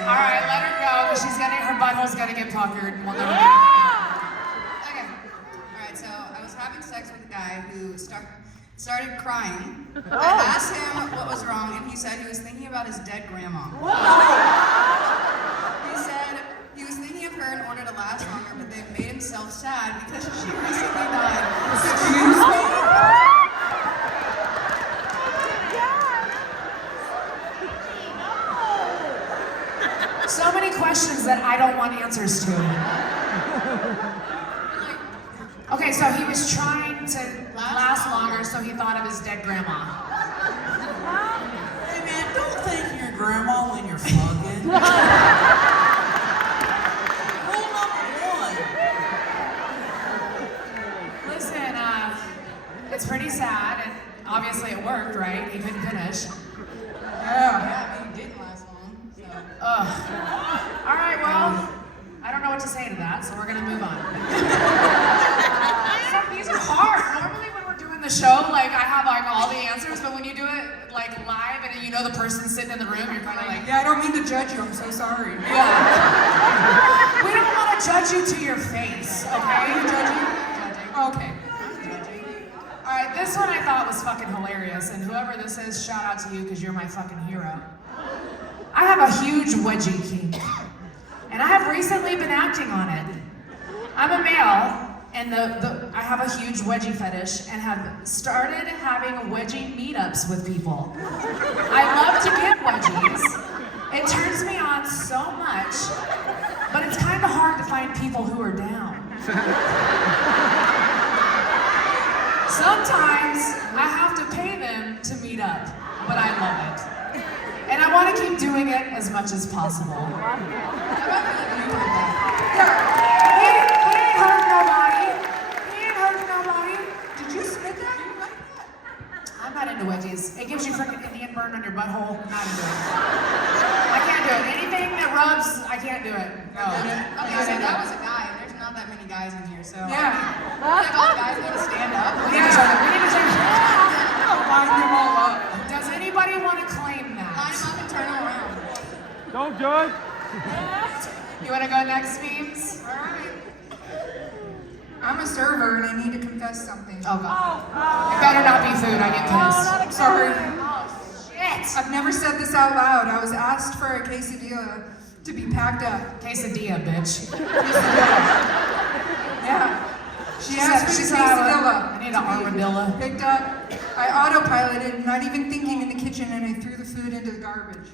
All right, let her go because her butthole's gonna get puckered and we'll never get it. Okay. Alright, so I was having sex with a guy who started crying. I asked him what was wrong, and he said he was thinking about his dead grandma. He said he was thinking of her in order to last longer, but they made himself sad because she recently died. Excuse me? So many questions that I don't want answers to. Okay, so he was trying to last longer, so he thought of his dead grandma. Hey man, don't think of your grandma when you're fucking. Rule number one. Listen, it's pretty sad, and obviously it worked, right? He couldn't finish. Yeah, I mean, he didn't last long, so. Ugh. All right, well, I don't know what to say to that, so we're gonna move on. These are hard. Normally when we're doing the show, like I have like all the answers, but when you do it like live and you know the person sitting in the room, you're kind of like, Yeah, I don't mean to judge you. I'm so sorry. yeah. We don't want to judge you to your face, okay? Judging? Okay. All right, this one I thought was fucking hilarious, and whoever this is, shout out to you because you're my fucking hero. I have a huge wedgie kink, and I have recently been acting on it. I'm a male, and I have a huge wedgie fetish, and have started having wedgie meetups with people. I love to get wedgies. It turns me on so much, but it's kind of hard to find people who are down. Sometimes I have to pay them to meet up, but I love it. And I want to keep doing it as much as possible. He ain't hurt nobody. He ain't hurt nobody. Did you spit that? I'm not into wedgies. It gives you freaking Indian burn on your butthole. Not into it. I can't do it. Anything that rubs, I can't do it. No. Okay, so that was a guy. There's not that many guys in here, so. Yeah. Like all the guys want to stand up. We need each other. We need each other. Line them all up. Does anybody want to claim Line that? them up and turn them around. Don't judge. You want to go next, memes? I'm a server and I need to confess something. Oh god. It better not be food. I get pissed. I'm sorry. Oh shit. I've never said this out loud. I was asked for a quesadilla to be packed up. Quesadilla, bitch. Yeah. She asked for the said quesadilla. I need an armadillo. Picked up. I autopiloted, not even thinking in the kitchen, and I threw the food into the garbage.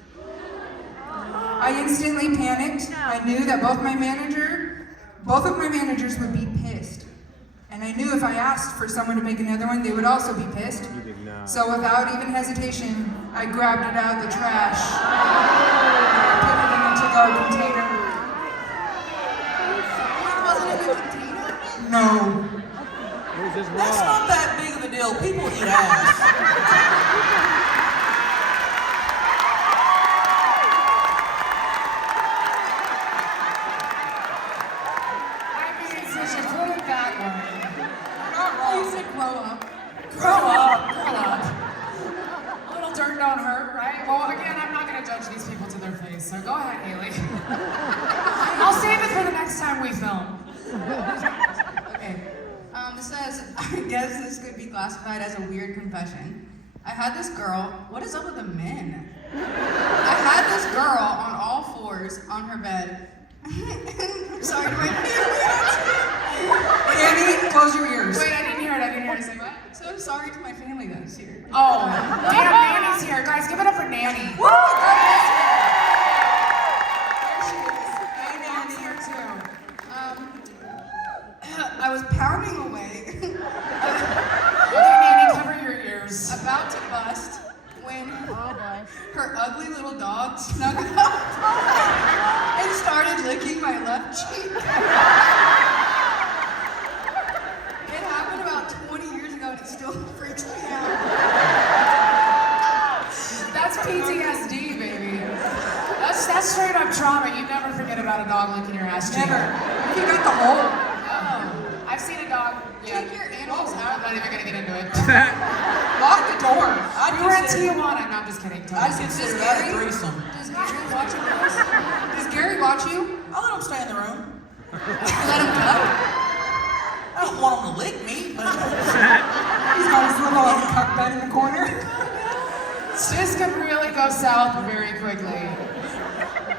I instantly panicked. I knew that both of my managers would be pissed. And I knew if I asked for someone to make another one, they would also be pissed. So without even hesitation, I grabbed it out of the trash. And I put it in a to-go container. It wasn't in the container? No. That's not that big of a deal. People eat ass. I mean, since you put it that way. You said grow up. Grow up. Grow up. A little dirt don't hurt, right? Well, again, I'm not going to judge these people to their face, so go ahead, Haley. I'll save it for the next time we film. Okay. This says, I guess this could be classified as a weird confession. I had this girl. What is up with the men? I had this girl on all fours on her bed. I'm sorry, do I Annie, close your ears. Wait, I didn't hear it. Say what? So sorry to my family that's here. Oh, damn, Nanny's here. Guys, give it up for Nanny. Woo! There she is. Hey, Nanny's here too. I was pounding away, Okay, Nanny, cover your ears. about to bust, when Oh boy. her ugly little dog snuggled up and started licking my left cheek. It happened about 20 years ago and it still freaks me out. That's PTSD, baby. That's straight up trauma. You never forget about a dog licking your ass cheek. Never. You got the hole. No. I've seen a dog. Take your animals out. I'm not even gonna get into it. Lock the door. We were in Tijuana. No, I'm just kidding. I consider that a threesome. Does Gary watch this? Does Gary watch you? I'll let him stay in the room. Let him go. I don't want him to lick me, but He's got his little cuck bed in the corner. This could really go south very quickly.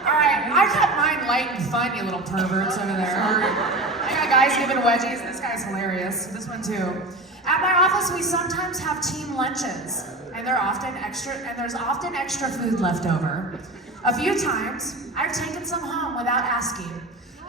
All right, I kept mine light and fun, you little perverts over there. I got guys giving wedgies. This guy's hilarious. This one too. At my office, we sometimes have team lunches, and there's often extra food left over. A few times, I've taken some home without asking,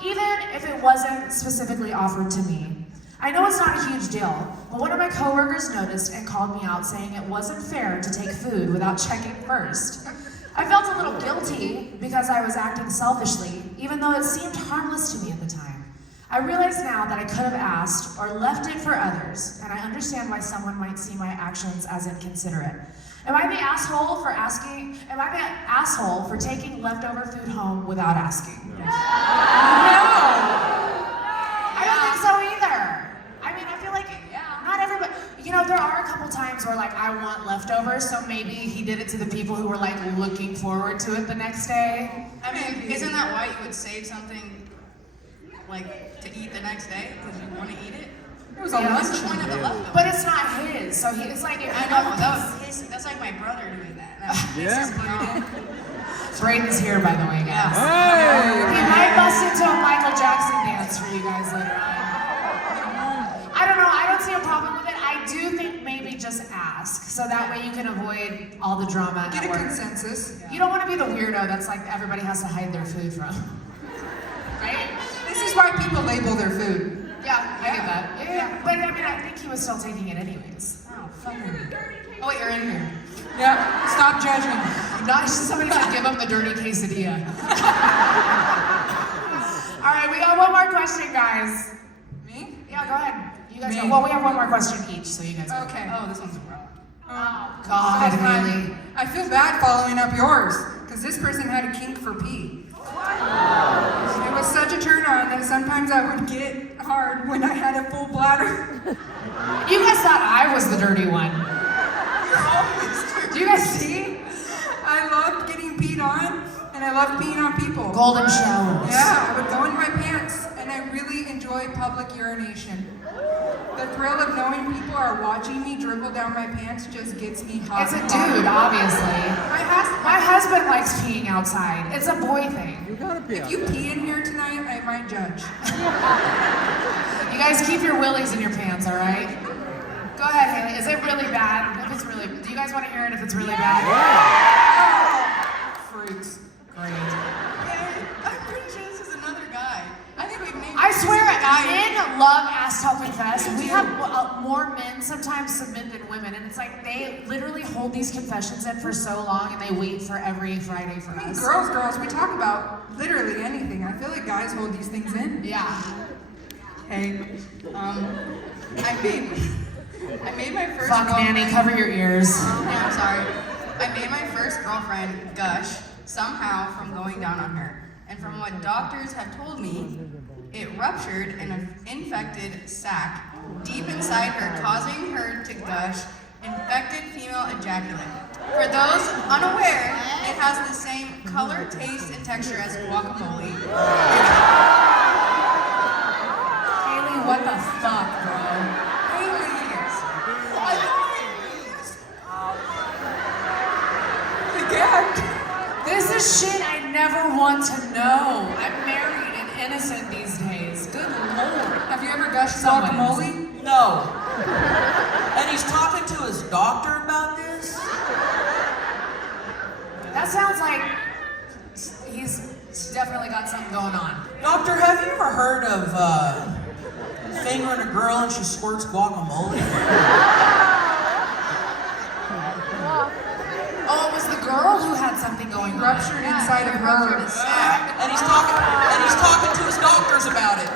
even if it wasn't specifically offered to me. I know it's not a huge deal, but one of my coworkers noticed and called me out saying it wasn't fair to take food without checking first. I felt a little guilty because I was acting selfishly, even though it seemed harmless to me at the time. I realize now that I could have asked or left it for others, and I understand why someone might see my actions as inconsiderate. Am I the asshole for asking? Am I the asshole for taking leftover food home without asking? No! I don't think so either. I mean, I feel like not everybody, you know, there are a couple times where like I want leftovers, so maybe he did it to the people who were like looking forward to it the next day. I mean, isn't that why you would save something like to eat the next day? Because you want to eat it? It was a What's lunch. the point of the leftover? But it's not his, so it's like I know, that's like my brother doing that. Brayden's here, by the way, guys. Yeah. He might bust into a Michael Jackson dance for you guys later on. I don't know, I don't see a problem with it. I do think maybe just ask, so that way you can avoid all the drama Get at a work. consensus. You don't want to be the weirdo that's like everybody has to hide their food from. Right? This is why people label their food. Yeah, I get that. Yeah. But I mean, I think he was still taking it anyways. Oh, fuck him. Oh, wait, you're in here. Yeah, stop judging. Not somebody said give him the dirty quesadilla. All right, we got one more question, guys. Me? Yeah, go ahead. You guys Me. go. Well, we have one more question each, so you guys go. Okay. Oh, this one's wrong. Oh, God, Haley. I feel bad following up yours, because this person had a kink for pee. It was such a turn on that sometimes I would get hard when I had a full bladder. You guys thought I was the dirty one. Do you guys see? I loved getting peed on, and I loved peeing on people. Golden showers. Yeah, I would go in my pants, and I really enjoy public urination. The thrill of knowing people are watching me dribble down my pants just gets me hot. It's a and hot. dude, obviously. My My husband likes peeing outside. It's a boy thing. If you pee in here tonight, I might judge. You guys keep your willies in your pants, all right? Go ahead, Haley. Is it really bad? If it's really, do you guys want to hear it if it's really bad? Freaks. Great. I'm pretty sure this is another guy. I think we've named I swear, this guy. men love Ask Tell Confess. We have more men sometimes submit than women, and it's like they literally hold these confessions in for so long, and they wait for every Friday for I mean, us. girls, we talk about literally anything. I feel like guys hold these things in. Yeah. Hey, I made my first Fuck, girlfriend. Nanny, cover your ears. Yeah, I'm sorry. I made my first girlfriend gush somehow from going down on her. And from what doctors have told me, it ruptured an infected sac deep inside her, causing her to gush infected female ejaculate. For those unaware, it has the same color, taste, and texture as guacamole. of Gush Someone guacamole? No. And he's talking to his doctor about this? That sounds like he's definitely got something going on. Doctor, have you ever heard of fingering a girl and she squirts guacamole? Oh, it was the girl who had something going on. Ruptured inside of her. And he's talking to his doctors about it.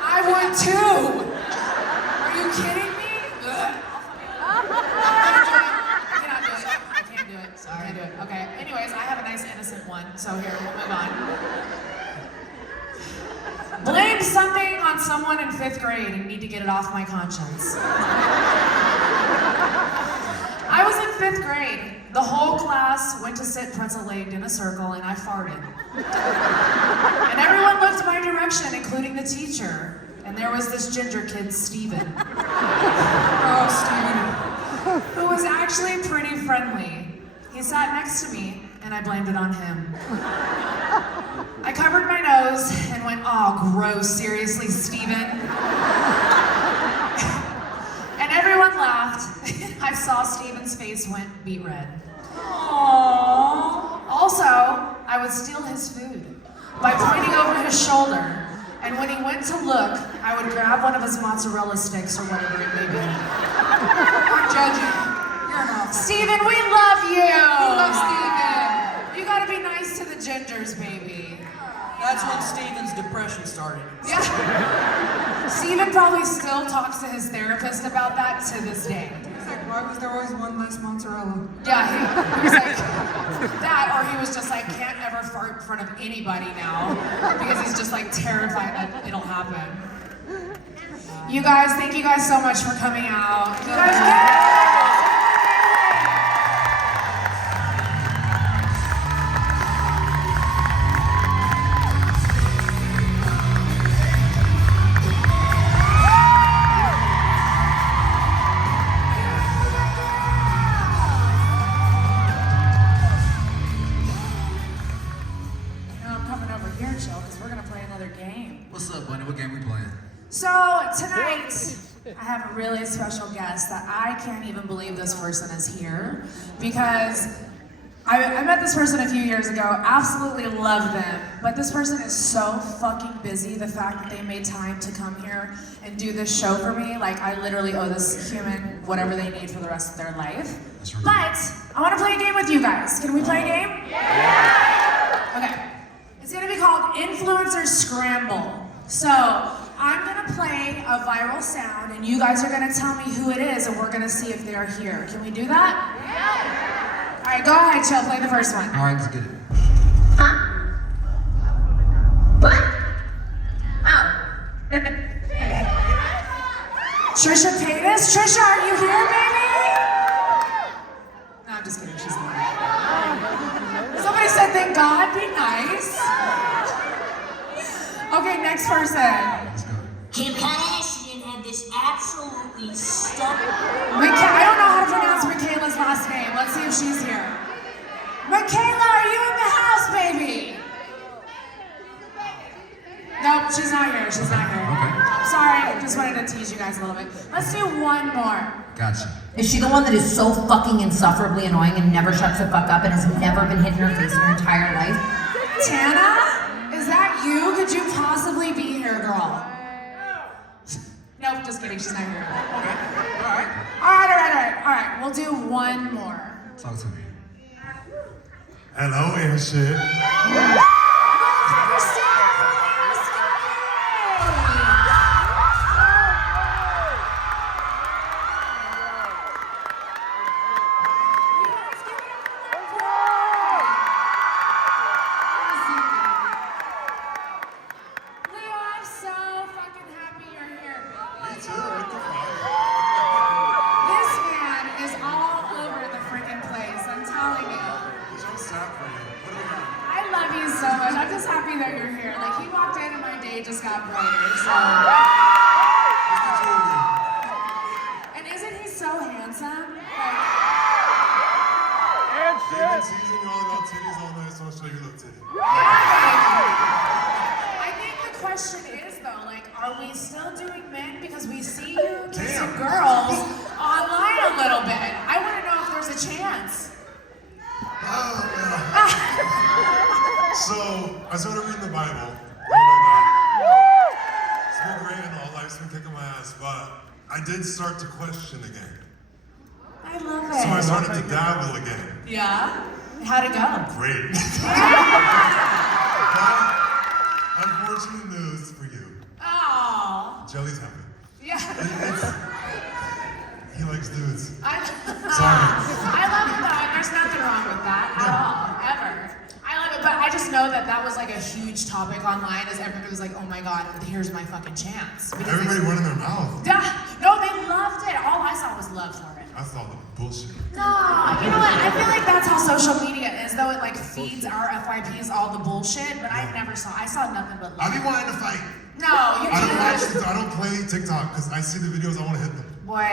I would too. Are you kidding me? I cannot do it. I can't do it. I can't do it. Okay. Anyways, I have a nice innocent one. So here, we'll move on. Blame something on someone in 5th grade and need to get it off my conscience. I was in 5th grade. The whole class went to sit pretzel-legged in a circle and I farted. And everyone looked my direction, including the teacher. And there was this ginger kid, Steven. Oh, Steven. Who was actually pretty friendly. He sat next to me, and I blamed it on him. I covered my nose and went, "Oh, gross, seriously, Steven?" And everyone laughed. I saw Steven's face went beet red. Aww. Also, I would steal his food by pointing over his shoulder. And when he went to look, I would grab one of his mozzarella sticks or whatever it may be. I'm judging. You're an awful. Steven, we love you! We love Steven. You gotta be nice to the gingers, baby. That's when Steven's depression started. Yeah. Steven probably still talks to his therapist about that to this day. He's like, why was there always one less mozzarella? Yeah, he was like that, or he was just like, can't ever fart in front of anybody now because he's just like terrified that it'll happen. You guys, thank you guys so much for coming out. You guys, What's up, Bunnie? What game we playing? So tonight, I have a really special guest that I can't even believe this person is here because I met this person a few years ago, absolutely love them, but this person is so fucking busy. The fact that they made time to come here and do this show for me, like I literally owe this human whatever they need for the rest of their life. But I want to play a game with you guys. Can we play a game? Yeah! Okay. It's gonna be called Influencer Scramble. So, I'm gonna play a viral sound and you guys are gonna tell me who it is and we're gonna see if they're here. Can we do that? Yeah! Alright, go ahead, Chel, play the first one. Alright, let's get it. What? Oh. Trisha Paytas? Trisha, are you here, baby? No, I'm just kidding, she's not. Somebody said, thank God, be nice. Okay, next person. Let's go. Kim Kardashian had this absolutely stunning. I don't know how to pronounce Michaela's last name. Let's see if she's here. Michaela, are you in the house, baby? Nope, she's not here. She's not here. Okay. Sorry, I just wanted to tease you guys a little bit. Let's do one more. Gotcha. Is she the one that is so fucking insufferably annoying and never shuts the fuck up and has never been hit in her face in her entire life? Tana? Is that you? Could you possibly be here, girl? Nope, just kidding. She's not here. Okay. Alright. All right. We'll do one more. Talk to me. Hello and shit. Just got brighter, so. And isn't he so handsome? They've been teasing you all about titties all night, so I'll show you a little titty. I think the question is though, like, are we still doing girls online a little bit. I want to know if there's a chance. So, I started reading the Bible. Oh my God. It's been great and all. Life's been kicking my ass, but I did start to question again. I love it. So I started to dabble again. Yeah? How'd it go? Great. But unfortunate news for you. Oh. Jelly's happy. Yeah. He likes dudes. I Sorry. love it though, and there's nothing wrong with that at all, ever. I love it, but I just know that that was like a huge topic online as everybody was like, oh my God, here's my fucking chance. Because Everybody running their mouth. no, they loved it. All I saw was love for it. I saw the bullshit. No, you know what? I feel like that's how social media is, though it like feeds our FYPs all the bullshit, but I saw nothing but love. I be wanting to fight. No, you can't. I don't play TikTok because I see the videos, I want to hit them. Boy,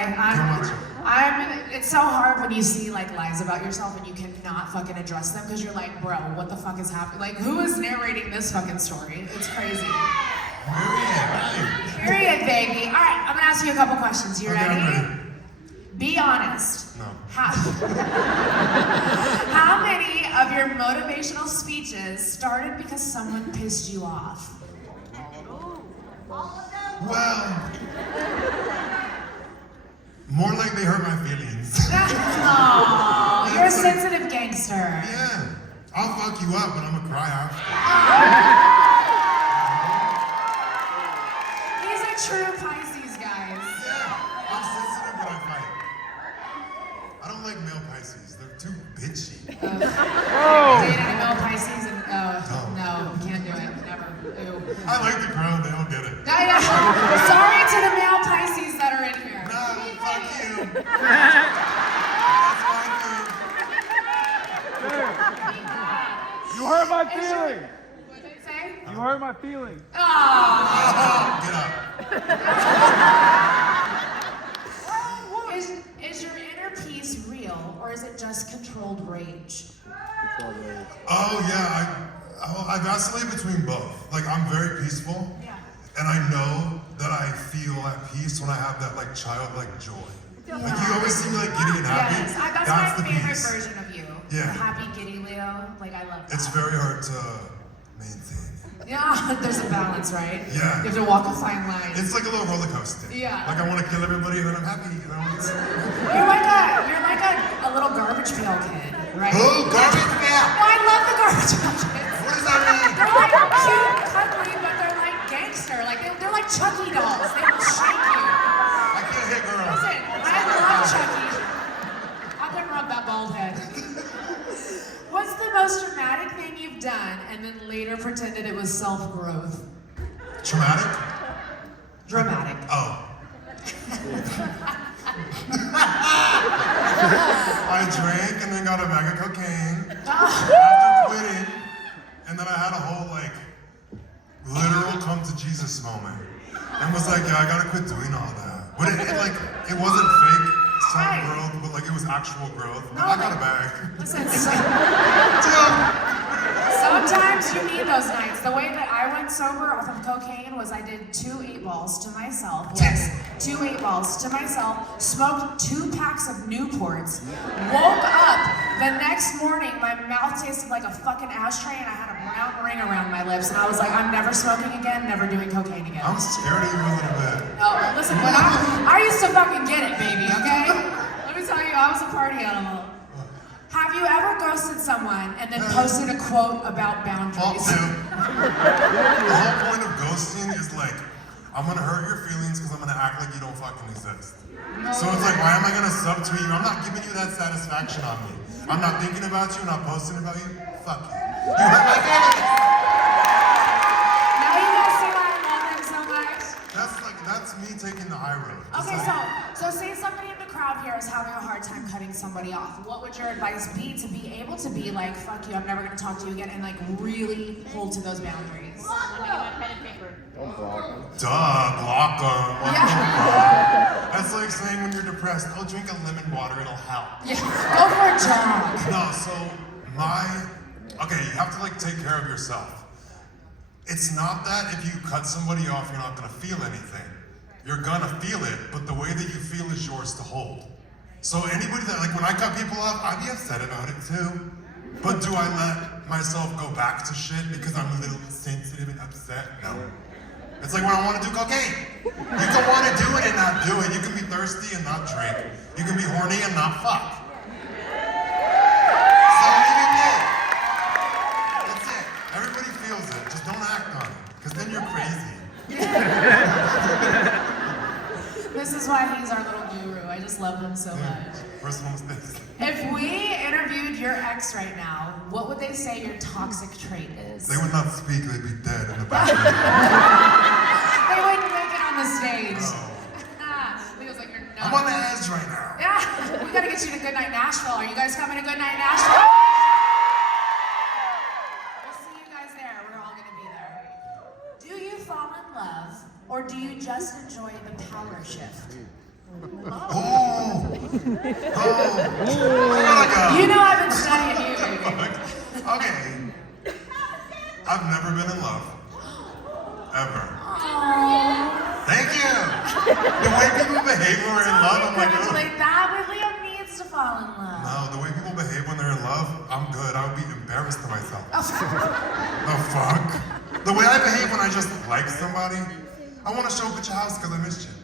it's so hard when you see like lies about yourself and you cannot fucking address them because you're like, bro, what the fuck is happening? Like, who is narrating this fucking story? It's crazy. Period, baby. All right, I'm gonna ask you a couple questions. You ready? I'm ready. Be honest. No. How many of your motivational speeches started because someone pissed you off? Well, more like they hurt my feelings. Aww, you're a sensitive gangster. Yeah, I'll fuck you up, but I'm gonna cry after. He's a true Pisces, guys. Yeah, I'm sensitive, but I fight. I don't like male Pisces. They're too bitchy. Dating a male Pisces and no, can't do it. Never. Ew. I like the crowd. They don't get it. Sorry to the male Pisces that are in here. No, fuck you. You hurt my feeling. What did it say? You hurt my feeling. Get up. Is your inner peace real, or is it just controlled rage? Oh yeah, I vacillate between both. Like I'm very peaceful, and I know that I feel at peace when I have that like childlike joy. Like you always see me like giddy and happy. Yes, that's the my favorite peace. version of you. Yeah. The happy giddy Leo. Like I love that. It's very hard to maintain. Yeah, there's a balance, right? Yeah. You have to walk a fine line. It's like a little roller coaster. Yeah. Like I want to kill everybody, and then I'm happy. And then You're like a little garbage pail kid, right? Oh, garbage pail! Oh, I love the garbage pail kids. What does that mean? They're like cute, cuddly, but they're like gangster. Like they're like Chucky dolls. They will shake you. I can't hit girls. Listen, I love Chucky. I'll come rub that bald head. What's the most dramatic thing you've done and then later pretended it was self-growth? Traumatic? Dramatic. Oh. I drank and then got a bag of cocaine after quitting, and then I had a whole like literal come to Jesus moment, and was like, yeah, I gotta quit doing all that. But it wasn't fake self-growth, but like it was actual growth. No, I got a bag. Listen, sometimes you need those nights. The way that I went sober off of cocaine was I did 2 8-balls to myself. Yes, 2 8-balls to myself. Smoked 2 packs of Newports. Woke up the next morning, my mouth tasted like a fucking ashtray, and I had a brown ring around my lips. And I was like, I'm never smoking again, never doing cocaine again. I'm scared of you a little bit. No, listen, when I used to fucking get it, baby. Okay? Let me tell you, I was a party animal. Have you ever ghosted someone and then posted a quote about boundaries? The whole point of ghosting is like, I'm gonna hurt your feelings because I'm gonna act like you don't fucking exist. So it's like, why am I gonna subtweet you? I'm not giving you that satisfaction on me. I'm not thinking about you, not posting about you. Fuck you. You hurt my feelings. Now you guys see why I love him so much? That's me taking the high road. Okay, so say somebody in the crowd here is having a hard time cutting somebody off. What would your advice be to be able to be like, fuck you, I'm never gonna talk to you again, and like really hold to those boundaries? Block them. That's like saying when you're depressed, oh, drink a lemon water, it'll help. Yeah, go for a jog. No, okay, you have to like take care of yourself. It's not that if you cut somebody off, you're not gonna feel anything. you're gonna feel it, but the way that you feel is yours to hold. So anybody that, like when I cut people off, I'd be upset about it too. But do I let myself go back to shit because I'm a little sensitive and upset? No. It's like when I want to do cocaine. You can want to do it and not do it. You can be thirsty and not drink. You can be horny and not fuck. So leave it there. That's it. Everybody feels it. Just don't act on it. Because then you're crazy. This is why he's our little guru. I just love him so much. Personal mistakes. If we interviewed your ex right now, what would they say your toxic trait is? They would not speak, they'd be dead in the bathroom. They wouldn't make it on the stage. Leo's like, you're nuts. I'm on the edge right now. Yeah, we gotta get you to Goodnight Nashville. Are you guys coming to Goodnight Nashville? We'll see you guys there. We're all gonna be there. Do you fall in love, or do you just enjoy the power shift? Oh! You know I've been studying you, baby. Okay. I've never been in love. Ever. Thank you! The way people behave when we're in love, I'm like, oh. Like that, but Leo needs to fall in love. No, the way people behave when they're in love, I'm good. I would be embarrassed to myself. The fuck? The way I behave when I just like somebody, I want to show up at your house because I missed you.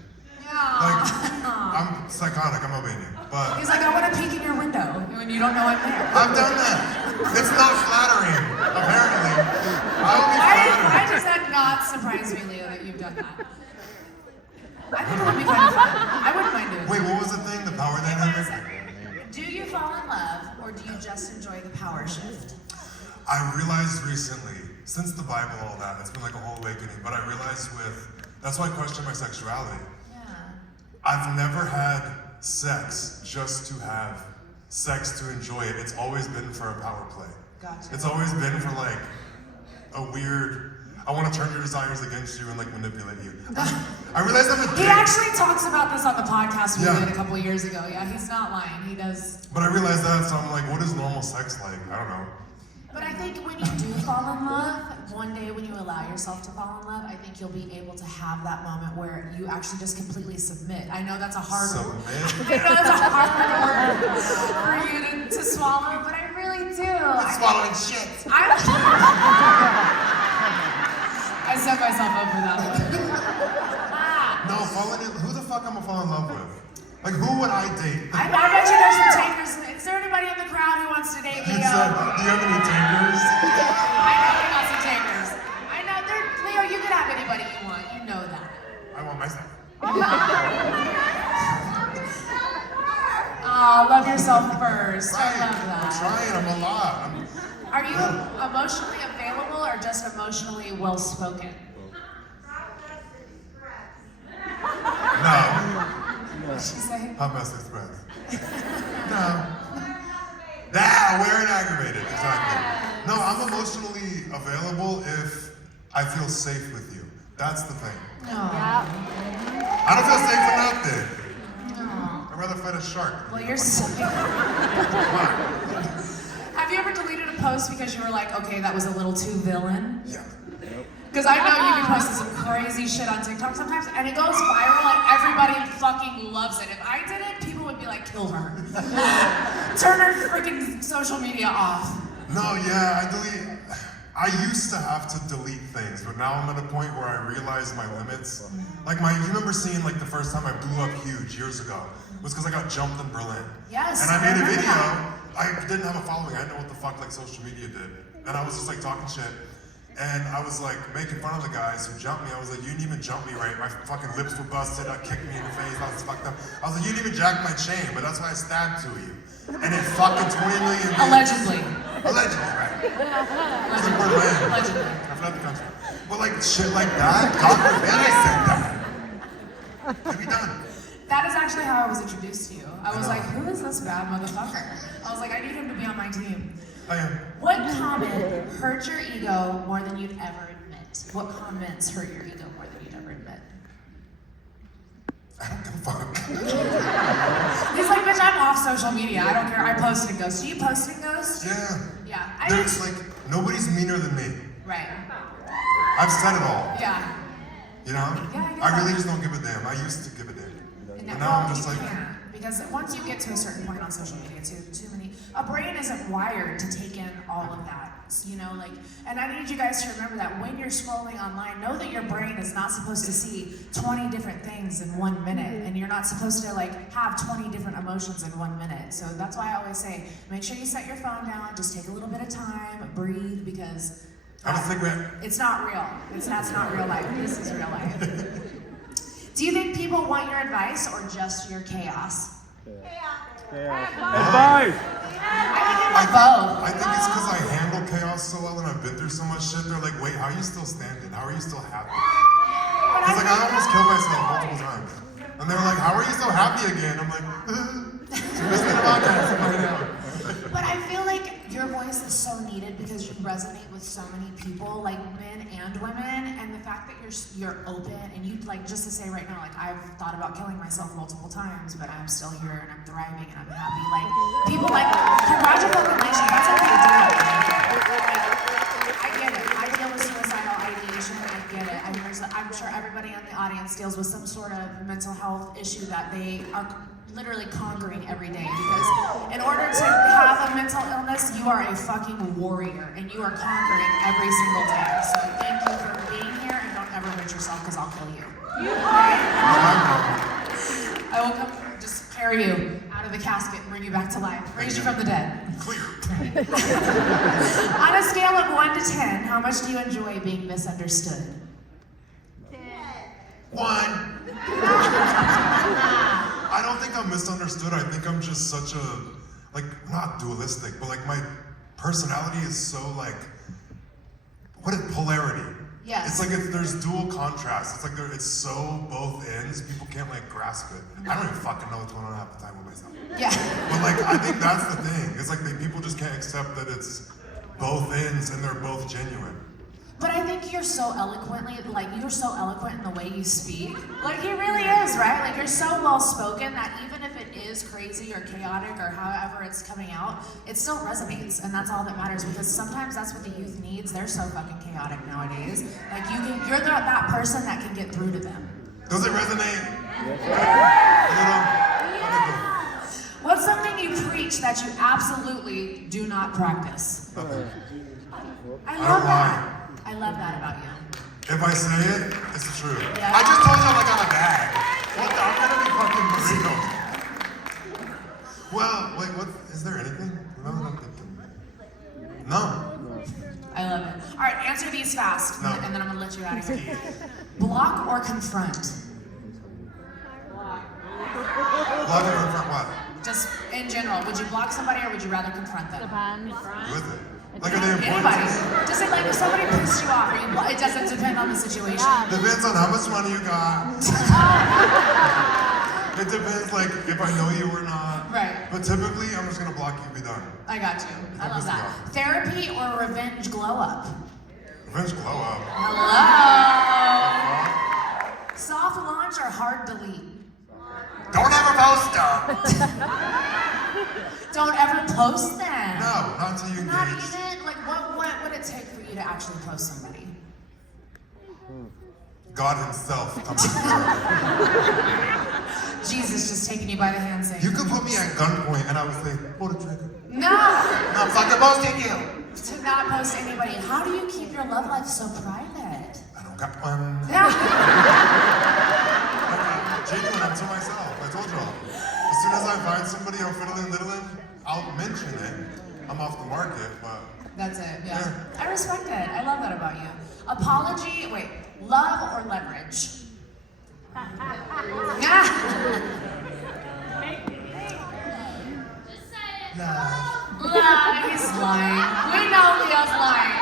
Like, I'm psychotic, I'm Albanian, but... He's like, I want to peek in your window when you don't know I'm there. I've done that. It's not flattering, apparently. I'll be flattered. Why does that not surprise me, Leo, that you've done that? I think it would be kind of fun. I wouldn't mind doing it. Wait, what was the thing? The power dynamic? Do you fall in love, or do you just enjoy the power shift? I realized recently, since the Bible, all that, it's been like a whole awakening, but I realized that's why I question my sexuality. I've never had sex just to have sex to enjoy it. It's always been for a power play. Gotcha. It's always been for like a weird, I want to turn your desires against you and like manipulate you. I realized I'm a dick. He actually talks about this on the podcast we did a couple of years ago. Yeah, he's not lying. He does. But I realized that, so I'm like, what is normal sex like? I don't know. But I think when you do fall in love, one day when you allow yourself to fall in love, I think you'll be able to have that moment where you actually just completely submit. I know that's a hard word. I know that's a hard word for you to swallow, but I really do. I'm swallowing shit. I set myself up for that one. No, who the fuck am I fall in love with? Like, who would I date? I bet you there's some takers. Is there anybody in the crowd who wants to date Leo? Do you have any takers? I know you got some takers. I know, Leo, you can have anybody you want. You know that. I want myself. Oh, love yourself first. Right. I love that. I'm trying, I'm a lot. Are you emotionally available or just emotionally well-spoken? No. What'd she say? Hot mess express. No. We're aggravated, exactly. No, I'm emotionally available if I feel safe with you. That's the thing. No. I don't feel safe with nothing. No. I'd rather fight a shark. Well, you're safe. Have you ever deleted a post because you were like, okay, that was a little too villain? Yeah. Because I know you be posting some crazy shit on TikTok sometimes, and it goes viral, and everybody fucking loves it. If I did it, people would be like, kill her. Turn her freaking social media off. No, yeah, I used to have to delete things, but now I'm at a point where I realize my limits. Like you remember seeing like the first time I blew up huge years ago, was because I got jumped in Berlin. Yes. And I made a video, I didn't have a following, I didn't know what the fuck like social media did. And I was just like talking shit. And I was like making fun of the guys who jumped me. I was like, you didn't even jump me right. My fucking lips were busted. I kicked me in the face. I was fucked up. I was like, you didn't even jack my chain, but that's why I stabbed two of you. And it fucking 20 million views. Allegedly. Allegedly, right. Allegedly. I fled the country. But like shit like that, God forbid I said that. It'd be done. That is actually how I was introduced to you. I was like, who is this bad motherfucker? I was like, I need him to be on my team. I am. What comment hurt your ego more than you'd ever admit? What comments hurt your ego more than you'd ever admit? I don't give a fuck. He's like, bitch, I'm off social media. I don't care. I post and ghost. Do you post and ghost? Yeah. Yeah. There's like, nobody's meaner than me. Right. I've said it all. Yeah. You know? Yeah, I really just don't give a damn. I used to give a damn. And But now I'm just you like, can't, because once you get to a certain point on social media, too many, a brain isn't wired to take in all of that, you know, like, and I need you guys to remember that when you're scrolling online, know that your brain is not supposed to see 20 different things in 1 minute, and you're not supposed to, like, have 20 different emotions in 1 minute. So that's why I always say, make sure you set your phone down, just take a little bit of time, breathe, because have a cigarette. it's not real. That's not real life. This is real life. Do you think people want your advice or just your chaos? Advice! Both. I think it's because I handle chaos so well and I've been through so much shit. They're like, wait, how are you still standing? How are you still happy? Because like, I almost killed myself multiple times. And they were like, how are you so happy again? I'm like, listening to podcasts right now. But I feel like your voice is so needed because you resonate with so many people, like men and women, and the fact that you're open and you, like, just to say right now, like, I've thought about killing myself multiple times, but I'm still here and I'm thriving and I'm happy. Like, people like, congratulations, that's a big deal. I get it. I deal with suicidal ideation. I get it. I mean, I'm sure everybody in the audience deals with some sort of mental health issue that they are literally conquering every day, because in order to have a mental illness, you are a fucking warrior and you are conquering every single day. So thank you for being here, and don't ever hurt yourself because I'll kill you. I will come just carry you out of the casket and bring you back to life, raise you from the dead. Clear. On a scale of 1 to 10, how much do you enjoy being misunderstood? 1. I don't think I'm misunderstood. I think I'm just such a, like, not dualistic, but like my personality is so like, what is polarity? Yes. It's like there's dual contrast. It's like it's so both ends, people can't like grasp it. I don't even fucking know what's going on half the time with myself. Yeah. But like, I think that's the thing. It's like people just can't accept that it's both ends and they're both genuine. But I think you're so eloquently, like, you're so eloquent in the way you speak. Like, he really is, right? Like, you're so well-spoken that even if it is crazy or chaotic or however it's coming out, it still resonates, and that's all that matters, because sometimes that's what the youth needs. They're so fucking chaotic nowadays. Like, you're that person that can get through to them. Does it resonate? Yeah. What's something you preach that you absolutely do not practice? I love that. I love that about you. If I say it, it's the truth. Yeah. I just told you I got a bag. What the, I'm gonna be fucking burrito. Well, wait, what, is there anything? Remember what I'm thinking? No. I love it. All right, answer these fast, No. and then I'm gonna let you out of here. Block or confront? Block or confront what? Just in general, would you block somebody or would you rather confront them? Who is it? Like, are they important? Anybody. Just say, like, if somebody pissed you off, or it doesn't depend on the situation. Depends on how much money you got. It depends, like, if I know you or not. Right. But typically, I'm just gonna block you and be done. I got you. I love that. Therapy or revenge glow up? Revenge glow up. Hello. Soft launch or hard delete? Don't ever post them. Don't ever post them. No, not until you Not engage. even, like, what would it take for you to actually post somebody? God himself comes Jesus just taking you by the hand saying, You could put me at gunpoint and I would say, pull the trigger. no! I'm fucking posting you. To not post anybody. How do you keep your love life so private? I don't got one. Yeah. I'm genuine, I'm to myself. I told y'all. As soon as I find somebody I'm fiddling diddling, I'll mention it. I'm off the market, but That's it, yeah. I respect it. I love that about you. Apology, wait, love or leverage? Yeah. Love, he's lying. We know Leo's lying.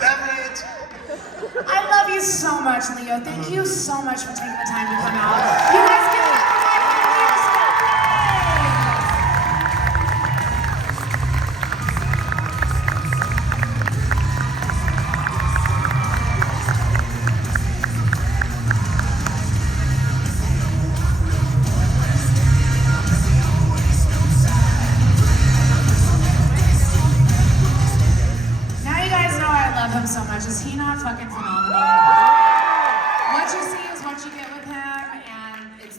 Leverage. I love you so much, Leo. Thank you so much for taking the time to come out. You guys give it up for my friend Now you guys know I love him so much. Is he not fucking phenomenal? What you see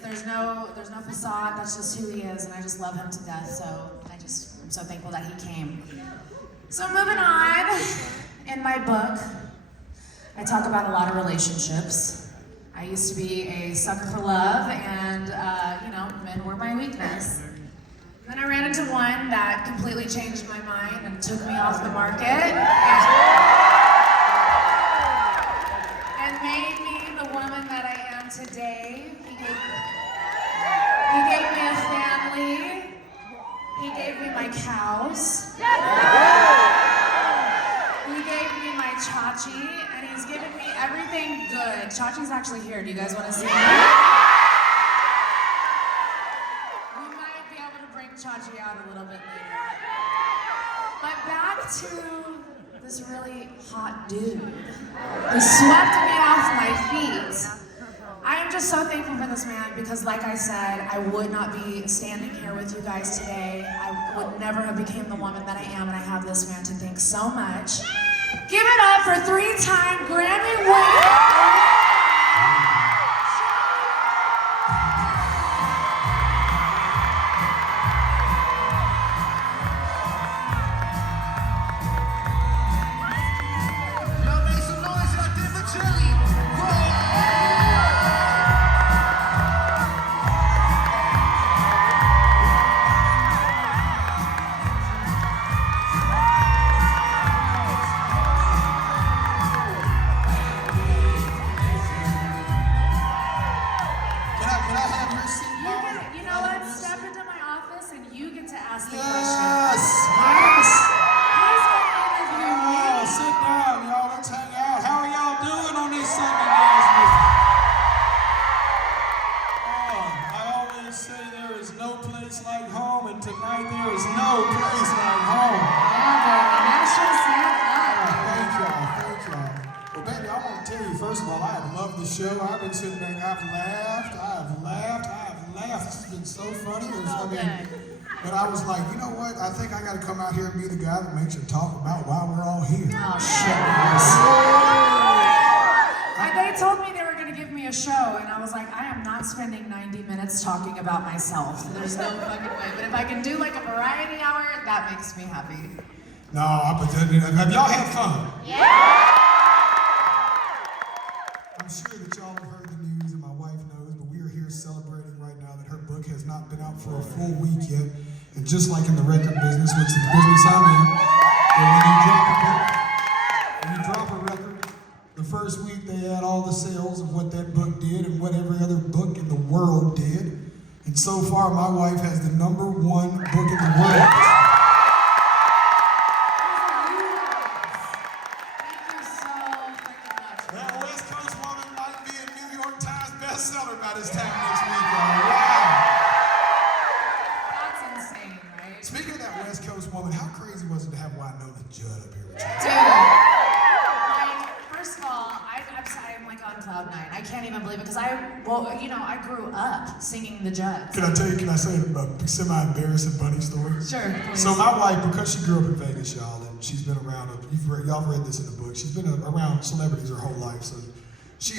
there's no facade. That's just who he is, and I just love him to death. So I'm so thankful that he came. So moving on, in my book, I talk about a lot of relationships. I used to be a sucker for love, and men were my weakness. And then I ran into one that completely changed my mind and took me off the market and made me the woman that I am today. He gave me a family. He gave me my cows. He gave me my Chachi, and he's given me everything good. Chachi's actually here. Do you guys want to see him? Chachi out a little bit later. But back to this really hot dude who swept me off my feet. I am just so thankful for this man because, like I said, I would not be standing here with you guys today. I would never have become the woman that I am, and I have this man to thank so much. Give it up for 3-time Grammy winner. But I was like, you know what? I think I got to come out here and be the guy that makes you talk about why we're all here. Oh, shit. They told me they were going to give me a show, and I was like, I am not spending 90 minutes talking about myself. There's no fucking way. But if I can do like a variety hour, that makes me happy. No, have y'all had fun? Yeah! I'm sure that y'all have heard the news, and my wife knows, but we are here celebrating right now that her book has not been out for a full week yet. And just like in the record business, which is the business I'm in, when you drop a record, the first week they add all the sales of what that book did and what every other book in the world did. And so far, my wife has the #1 book in the world. That West Coast woman might be a New York Times bestseller by this time next week, y'all. Wow. Speaking of that West Coast woman, how crazy was it to have Wynonna Judd up here with you? Dude, like, first of all, I'm like on cloud 9. I can't even believe it because I grew up singing the Judds. Can I say a semi-embarrassing Bunnie story? Sure, please. So my wife, because she grew up in Vegas, y'all, and she's been around, y'all have read this in the book, she's been around celebrities her whole life, so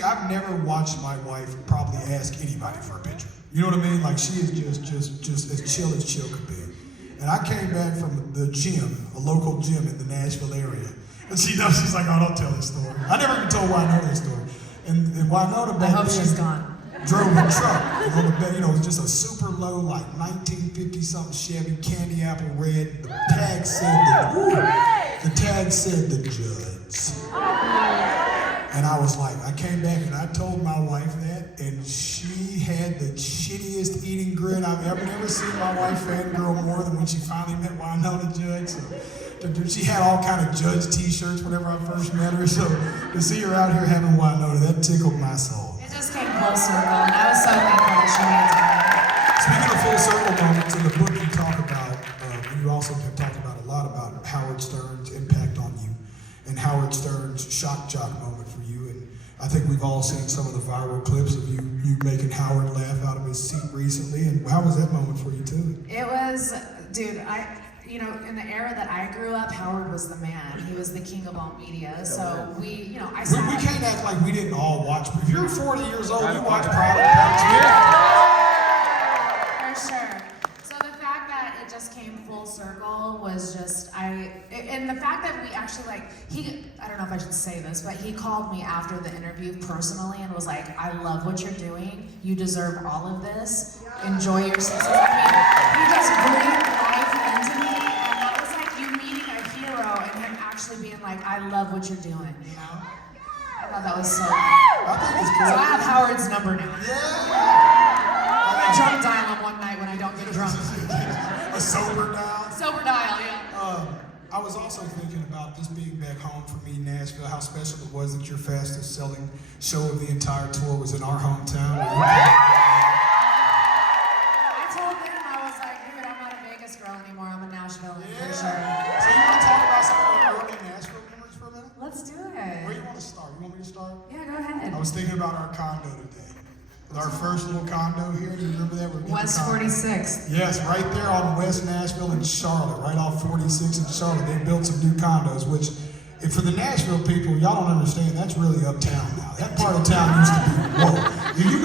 I've never watched my wife probably ask anybody for a picture. You know what I mean? Like, she is just as chill could be. And I came back from the gym, a local gym in the Nashville area. And she's like, oh, don't tell this story. I never even told Wynonna this story. And Wynonna back then she's gone. Drove a truck. On the bed, it was just a super low, like 1950-something Chevy, candy apple red. The tag said the Judds. And I was like, I came back and I told my wife that, and she had the shittiest eating grin I've ever seen my wife fangirl more than when she finally met Wynonna Judd. So, she had all kind of Judds t-shirts whenever I first met her, so to see her out here having Wynonna, that tickled my soul. It just came full circle, and I was so thankful that she made time. Speaking of full circle moments, in the book you talk about, and you also have talked about a lot about Howard Stern's impact on you, and Howard Stern's shock jock moment for you. And I think we've all seen some of the viral clips of you making Howard laugh out of his seat recently. And how was that moment for you too? It was, dude, in the era that I grew up, Howard was the man. He was the king of all media. So we can't act like we didn't all watch. If you're 40 years old, you watch Pride and Prejudice. fact that we actually I don't know if I should say this, but he called me after the interview personally and was like, I love what you're doing. You deserve all of this. Enjoy your success. I mean, he just breathed life into me, and that was like you meeting a hero and him actually being like, I love what you're doing, you know? I thought that was so cool. I think it's So great. I have Howard's number now. Yeah. I'm gonna drunk dial him one night when I don't get drunk. A sober dial. Sober dial, yeah. I was also thinking about this being back home for me, Nashville, how special it was that your fastest selling show of the entire tour was in our hometown. I told him, I was like, dude, I'm not a Vegas girl anymore. I'm a Nashville for sure. So you want to talk about some of the early Nashville memories for a minute? Let's do Where it. do you want to start? You want me to start? Yeah, go ahead. I was thinking about our condo today. Our first little condo here. Do you remember that? West 46th. Yes, right there on West Nashville and Charlotte, right off 46 in Charlotte. They built some new condos, which, if for the Nashville people, y'all don't understand, that's really uptown now. That part of town used to be, whoa. You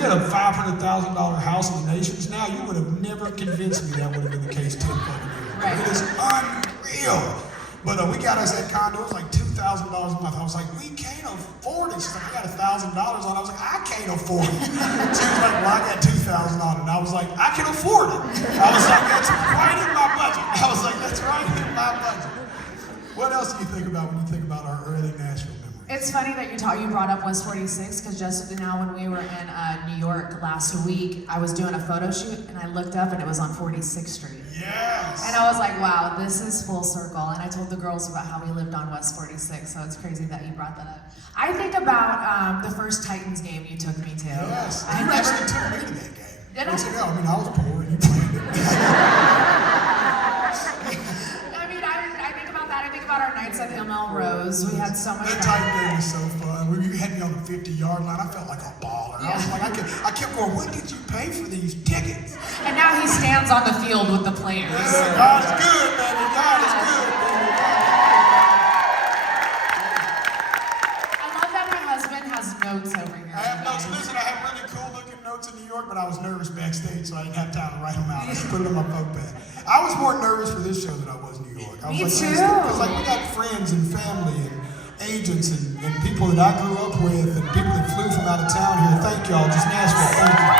get a $500,000 house in the Nations now, you would have never convinced me that would have been the case 10 fucking years ago. Right. It is unreal. But we got us that condo, it was like $2,000 a month. I was like, we can't afford it. She's like, I got $1,000 on it. I was like, I can't afford it. She was like, well, I got $2,000 on it. And I was like, I can afford it. I was like, that's right in my budget. I was like, that's right in my budget. What else do you think about when you think about our early Nashville memories? It's funny that you brought up West 46, because just now when we were in New York last week, I was doing a photo shoot and I looked up and it was on 46th Street. Yes! And I was like, wow, this is full circle. And I told the girls about how we lived on West 46, so it's crazy that you brought that up. I think about the first Titans game you took me to. Yes, I you never actually took me to that game. Did I? What's it go? I mean, I was poor and you planned it. I think about that. I think about our nights at ML Rose. We had so much That fun. Titan game was so fun. You had me on the 50-yard line. I felt like a baller. I was like, I kept going, what did you pay for these tickets? And now he stands on the field with the players. Yeah, God is good, baby. God is good, baby. I love that my husband has notes over here. I have notes. Listen, I have really cool looking notes in New York, but I was nervous backstage, so I didn't have time to write them out. I just put it in my book bag. I was more nervous for this show than I was New York. I was Me like, too. Because we got friends and family and agents and people that I grew up with and people that flew from out of town here. Thank y'all. Just Nashville. Thank you.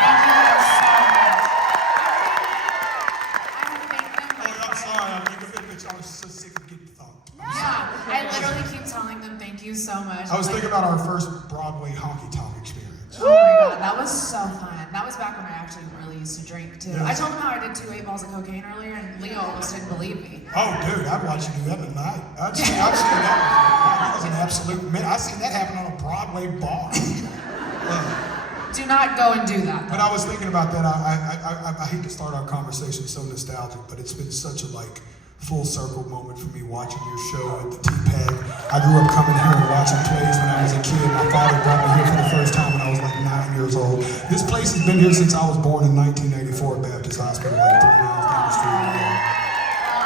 I'm sorry. I think y'all are so sick of getting thumped. Yeah, I literally keep telling them thank you so much. I was thinking about our first Broadway honky-tonk experience. Oh my god, that was so fun. That was back when I actually really used to drink too. Yes. I told him how I did 2 8-balls of cocaine earlier, and Leo almost didn't believe me. Oh, dude, I'd watch you do that tonight. I've seen that. That was an absolute man. I've seen that happen on a Broadway bar. Do not go and do that. But I was thinking about that. I hate to start our conversation so nostalgic, but it's been such a full circle moment for me watching your show at the T-Pad. I grew up coming here and watching plays when I was a kid. My father brought me here for the first time when I was 9 years old. This place has been here since I was born in 1984 at Baptist Hospital, 3 miles down the street.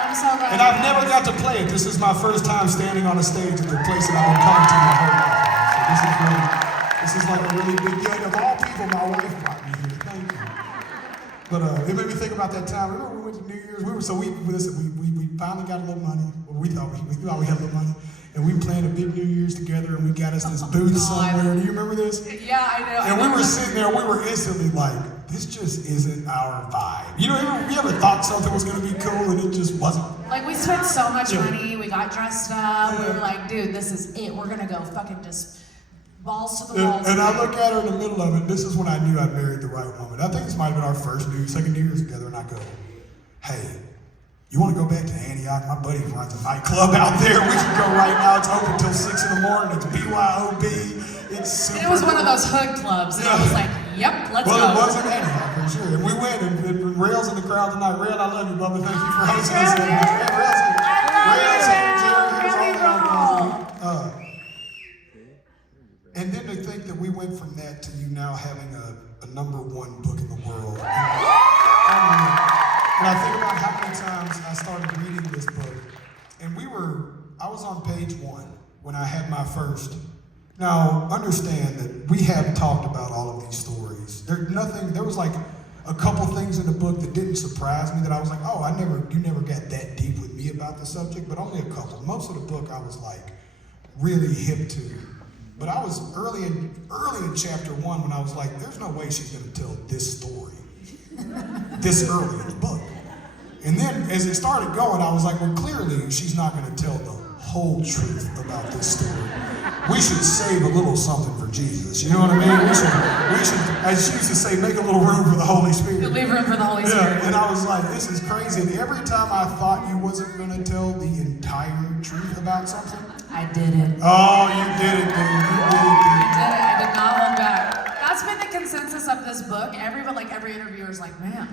I'm so glad. And I've never got to play it. This is my first time standing on a stage at the place that I've been coming to my whole life. So this is like a really big deal. Of all people, my wife brought me here. Thank you. But it made me think about that time. Remember we went to New Year's? We finally got a little money. Well, we thought we had a little money. And we planned a big New Year's together, and we got us this booth somewhere. Do you remember this? Yeah, I know. And we were sitting there, we were instantly like, this just isn't our vibe. You know, we ever thought something was gonna be cool and it just wasn't? Like, we spent so much money, we got dressed up, we were like, dude, this is it. We're gonna go fucking just balls to the walls. And I look at her in the middle of it, this is when I knew I'd married the right woman. I think this might have been our second New Year's together, and I go, hey, you want to go back to Antioch? My buddy runs a nightclub out there. We can go right now. It's open till 6 in the morning. It's BYOB. It's super. And it was one of those hood clubs. And I was like, yep, let's go. Well, it wasn't Antioch for sure. And we went, and Rail's in the crowd tonight. Rail, I love you, Bubba. Thank you for hosting us. Rail's here. And then to think that we went from that to you now having a #1 book in the world. And I think about how many times I started reading this book, and I was on page 1 when I had my first. Now, understand that we have talked about all of these stories. There was a couple things in the book that didn't surprise me that I was like, oh, you never got that deep with me about the subject, but only a couple. Most of the book I was like really hip to. But I was early in chapter 1 when I was like, there's no way she's gonna tell this story this early in the book. And then as it started going, I was like, well, clearly she's not gonna tell the whole truth about this story. We should save a little something for Jesus. You know what I mean? We should, as she used to say, make a little room for the Holy Spirit. Leave room for the Holy Spirit. Yeah, and I was like, this is crazy. And every time I thought you wasn't gonna tell the entire truth about something, I did it. oh, you did it, dude. You did it, dude. I did it. I did not hold back. That's been the consensus of this book. Every interviewer is like, man,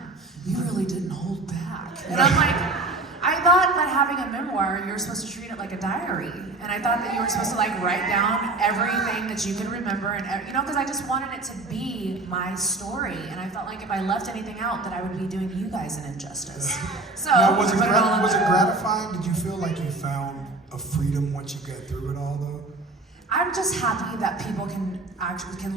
you really didn't hold back. And I'm like, I thought that having a memoir, you were supposed to treat it like a diary. And I thought that you were supposed to write down everything that you could remember and, because I just wanted it to be my story. And I felt like if I left anything out, that I would be doing you guys an injustice. So, Now, was it gratifying? Did you feel like you found a freedom once you got through it all, though? I'm just happy that people can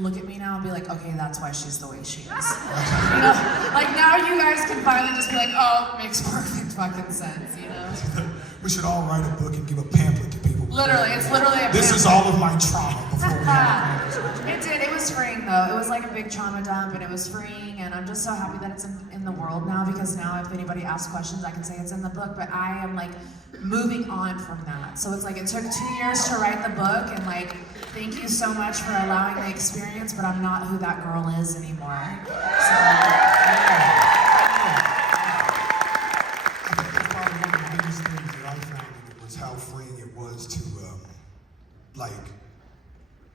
look at me now and be like, okay, that's why she's the way she is. Now you guys can finally just be like, oh, it makes perfect fucking sense, We should all write a book and give a pamphlet to people. Literally, it's literally a This pamphlet. is all of my trauma before we It did. It was freeing though. It was like a big trauma dump, and it was freeing. And I'm just so happy that it's in the world now, because now if anybody asks questions, I can say it's in the book. But I am moving on from that. So it's it took 2 years to write the book, and thank you so much for allowing the experience. But I'm not who that girl is anymore. So. How freeing it was to,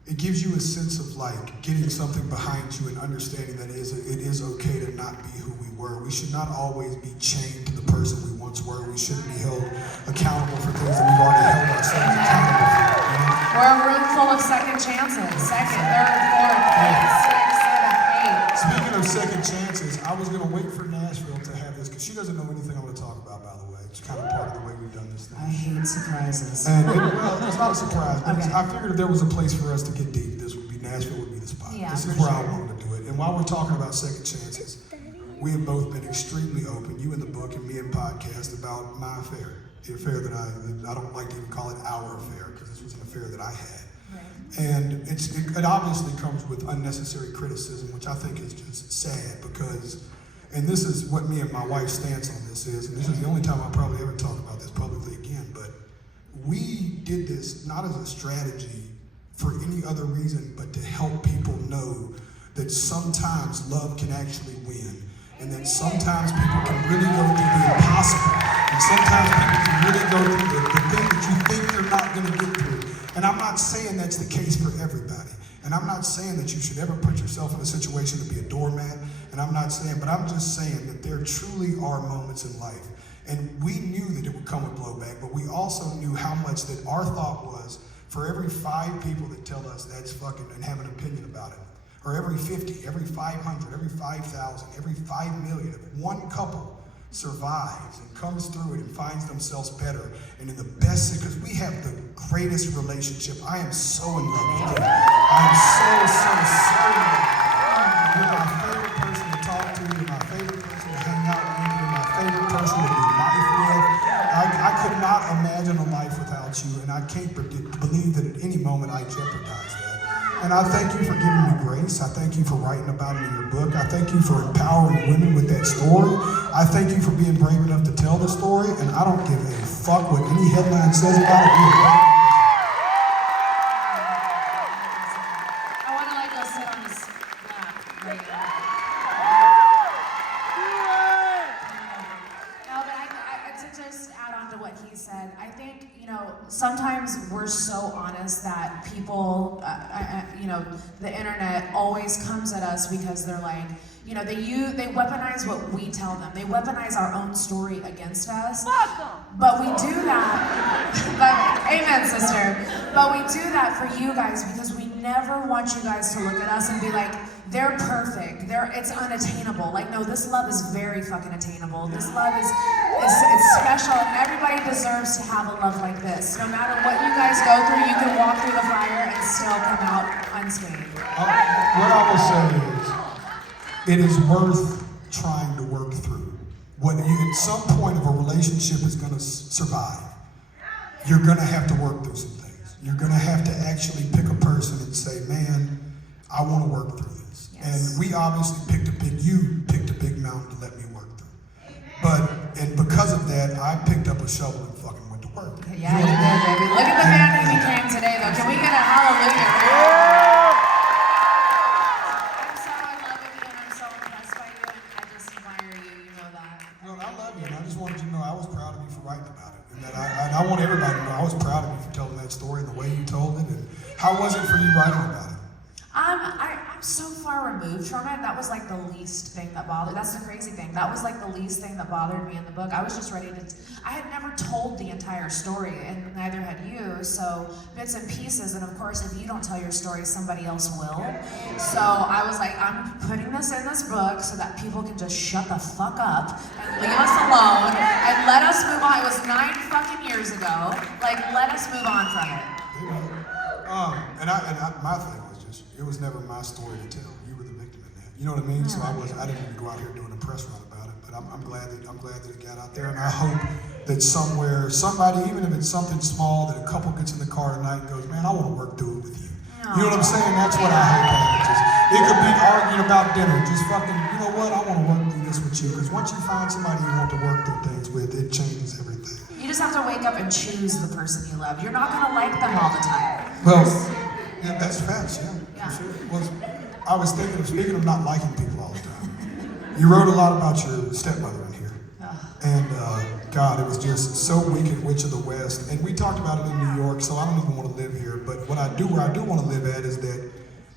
it gives you a sense of getting something behind you and understanding that it is okay to not be who we were. We should not always be chained to the person we once were. We shouldn't be held accountable for things that we've already held ourselves accountable for. We're a room full of second chances. Second, third, fourth, fifth, sixth, seventh, eighth. Speaking of second chances, I was gonna wait for Nashville to have this, because she doesn't know anything I'm gonna talk about, by the way. It's kind of part of the way we've done this thing. I hate surprises. And it's not a surprise, but Okay. I figured if there was a place for us to get deep, Nashville would be the spot. Yeah, this is where I wanted to do it. And while we're talking about second chances, we have both been extremely open, you in the book and me in podcast, about my affair. The affair that I don't like to even call it our affair, because this was an affair that I had. Right. And it obviously comes with unnecessary criticism, which I think is just sad, because, and this is what me and my wife's stance on this is, and this is the only time I'll probably ever talk about this publicly again, but we did this not as a strategy for any other reason but to help people know that sometimes love can actually win, and that sometimes people can really go through the impossible, and sometimes people can really go through the thing that you think you're not going to get through. And I'm not saying that's the case for everybody, and I'm not saying that you should ever put yourself in a situation to be a doormat, and I'm not saying, but I'm just saying that there truly are moments in life, and we knew that it would come with blowback, but we also knew how much that our thought was, for every 5 people that tell us that's fucking and have an opinion about it, or every 50, every 500, every 5,000, every 5 million, if one couple survives and comes through it and finds themselves better and in the best, because we have the greatest relationship. I am so in love with you. I'm so in love. You're my favorite person to talk to. You're my favorite person to hang out with. You're my favorite person to do life with. I could not imagine a life without you, and I can't believe that at any moment I jeopardize that. And I thank you for giving me grace. I thank you for writing about it in your book. I thank you for empowering women with that story. I thank you for being brave enough to tell the story, and I don't give a fuck what any headline says about it. I want to go sit on this lap right now. No, but to just add on to what he said, I think, sometimes we're so honest that people, the internet always comes at us because they're like, they weaponize what we tell them. They weaponize our own story against us. But we do that. Amen, sister. But we do that for you guys because we never want you guys to look at us and be like, they're perfect. It's unattainable. No, this love is very fucking attainable. This love is special, and everybody deserves to have a love like this. No matter what you guys go through, you can walk through the fire and still come out unscathed. What I will say is, it is worth trying to work through. At some point, if a relationship is going to survive, you're going to have to work through some things. You're going to have to actually pick a person and say, man, I want to work through this. Yes. And we obviously you picked a big mountain to let me work through. And because of that, I picked up a shovel and fucking went to work. Yeah, you did, baby. Look at the man that he became today, though. Can we get a hallelujah? I'm so in love with you, and I'm so impressed by you, and I just admire you. You know that. No, I love you, and I just wanted you to know I was proud of you for writing about it. And that I want everybody to know I was proud of you for telling that story and the way you told it. And how was it for you writing about it? I'm so far removed from it. That was like the least thing that bothered. That's the crazy thing. That was like the least thing that bothered me in the book. I was just ready to. I had never told the entire story, and neither had you. So bits and pieces. And of course, if you don't tell your story, somebody else will. So I was like, I'm putting this in this book so that people can just shut the fuck up and leave us alone and let us move on. It was 9 fucking years ago. Like, let us move on from it. My thing was just, it was never my story to tell. You were the victim in that. You know what I mean? So I didn't even go out here doing a press run about it. But I'm glad that it got out there, and I hope that somewhere, somebody, even if it's something small, that a couple gets in the car tonight and goes, man, I want to work through it with you. You know what I'm saying? That's what I hope happens. It could be arguing about dinner. Just fucking, you know what? I want to work through this with you. Because once you find somebody you want to work through things with, it changes everything. You just have to wake up and choose the person you love. You're not gonna like them all the time. Well, yeah, that's facts, yeah. For sure. Well, I was thinking, speaking of not liking people all the time, you wrote a lot about your stepmother in here. And God, it was just so wicked, Witch of the West. And we talked about it in New York, so I don't even want to live here. But where I do want to live at is that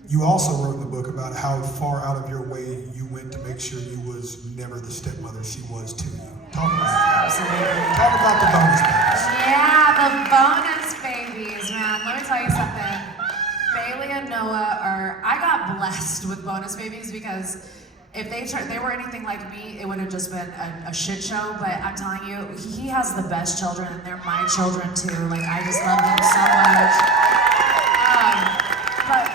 you also wrote in the book about how far out of your way you went to make sure you was never the stepmother she was to you. Talk about the bonus babies. Yeah, the bonus babies, man. Let me tell you something. Bailey and Noah I got blessed with bonus babies because if they were anything like me, it would have just been a shit show. But I'm telling you, he has the best children, and they're my children too. Like, I just love them so much. But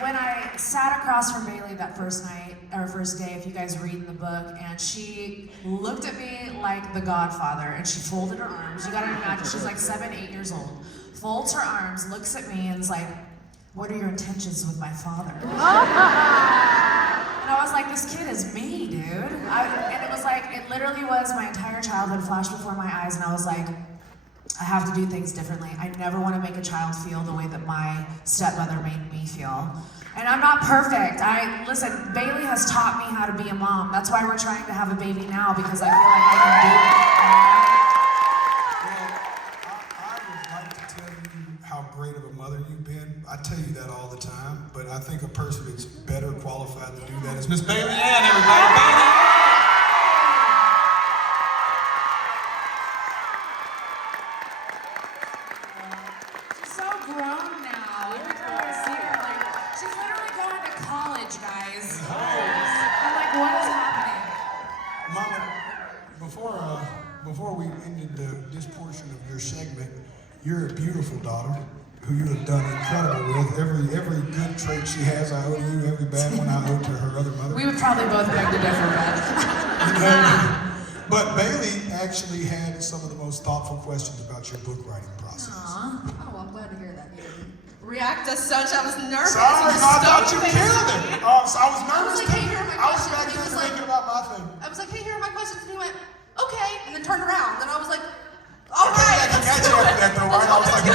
when I sat across from Bailey that first night, or first day, if you guys read in the book, and she looked at me like the Godfather, and she folded her arms. You gotta imagine, she's like 7, 8 years old. Folds her arms, looks at me, and is like, what are your intentions with my father? And I was like, this kid is me, dude. And it was like, it literally was my entire childhood flashed before my eyes, and I was like, I have to do things differently. I never want to make a child feel the way that my stepmother made me feel. And I'm not perfect. Listen, Bailey has taught me how to be a mom. That's why we're trying to have a baby now, because I feel like I can do it. Well, I would like to tell you how great of a mother you've been. I tell you that all the time, but I think a person that's better qualified to do that is Miss Bailey Ann, everybody. Bailey! She's so grown now. Every time I see her, like, she's literally going to college, guys. I'm like, what is happening? Mama, before we ended this portion of your segment, you're a beautiful daughter who you have done incredible with. Every good trait she has, I owe to you. Every bad one, I owe to her other mother. We would probably both beg to differ, But Bailey actually had some of the most thoughtful questions about your book writing process. Oh, I'm glad to hear that. React as such. I was nervous. Sorry, I thought you killed it. So I was nervous. I was like, hey, here are my I was questions. back there thinking about my thing. I was like, hey, here are my questions. And he went, okay. And then turned around. And I was like, all right. I got you after that though, right? I was like,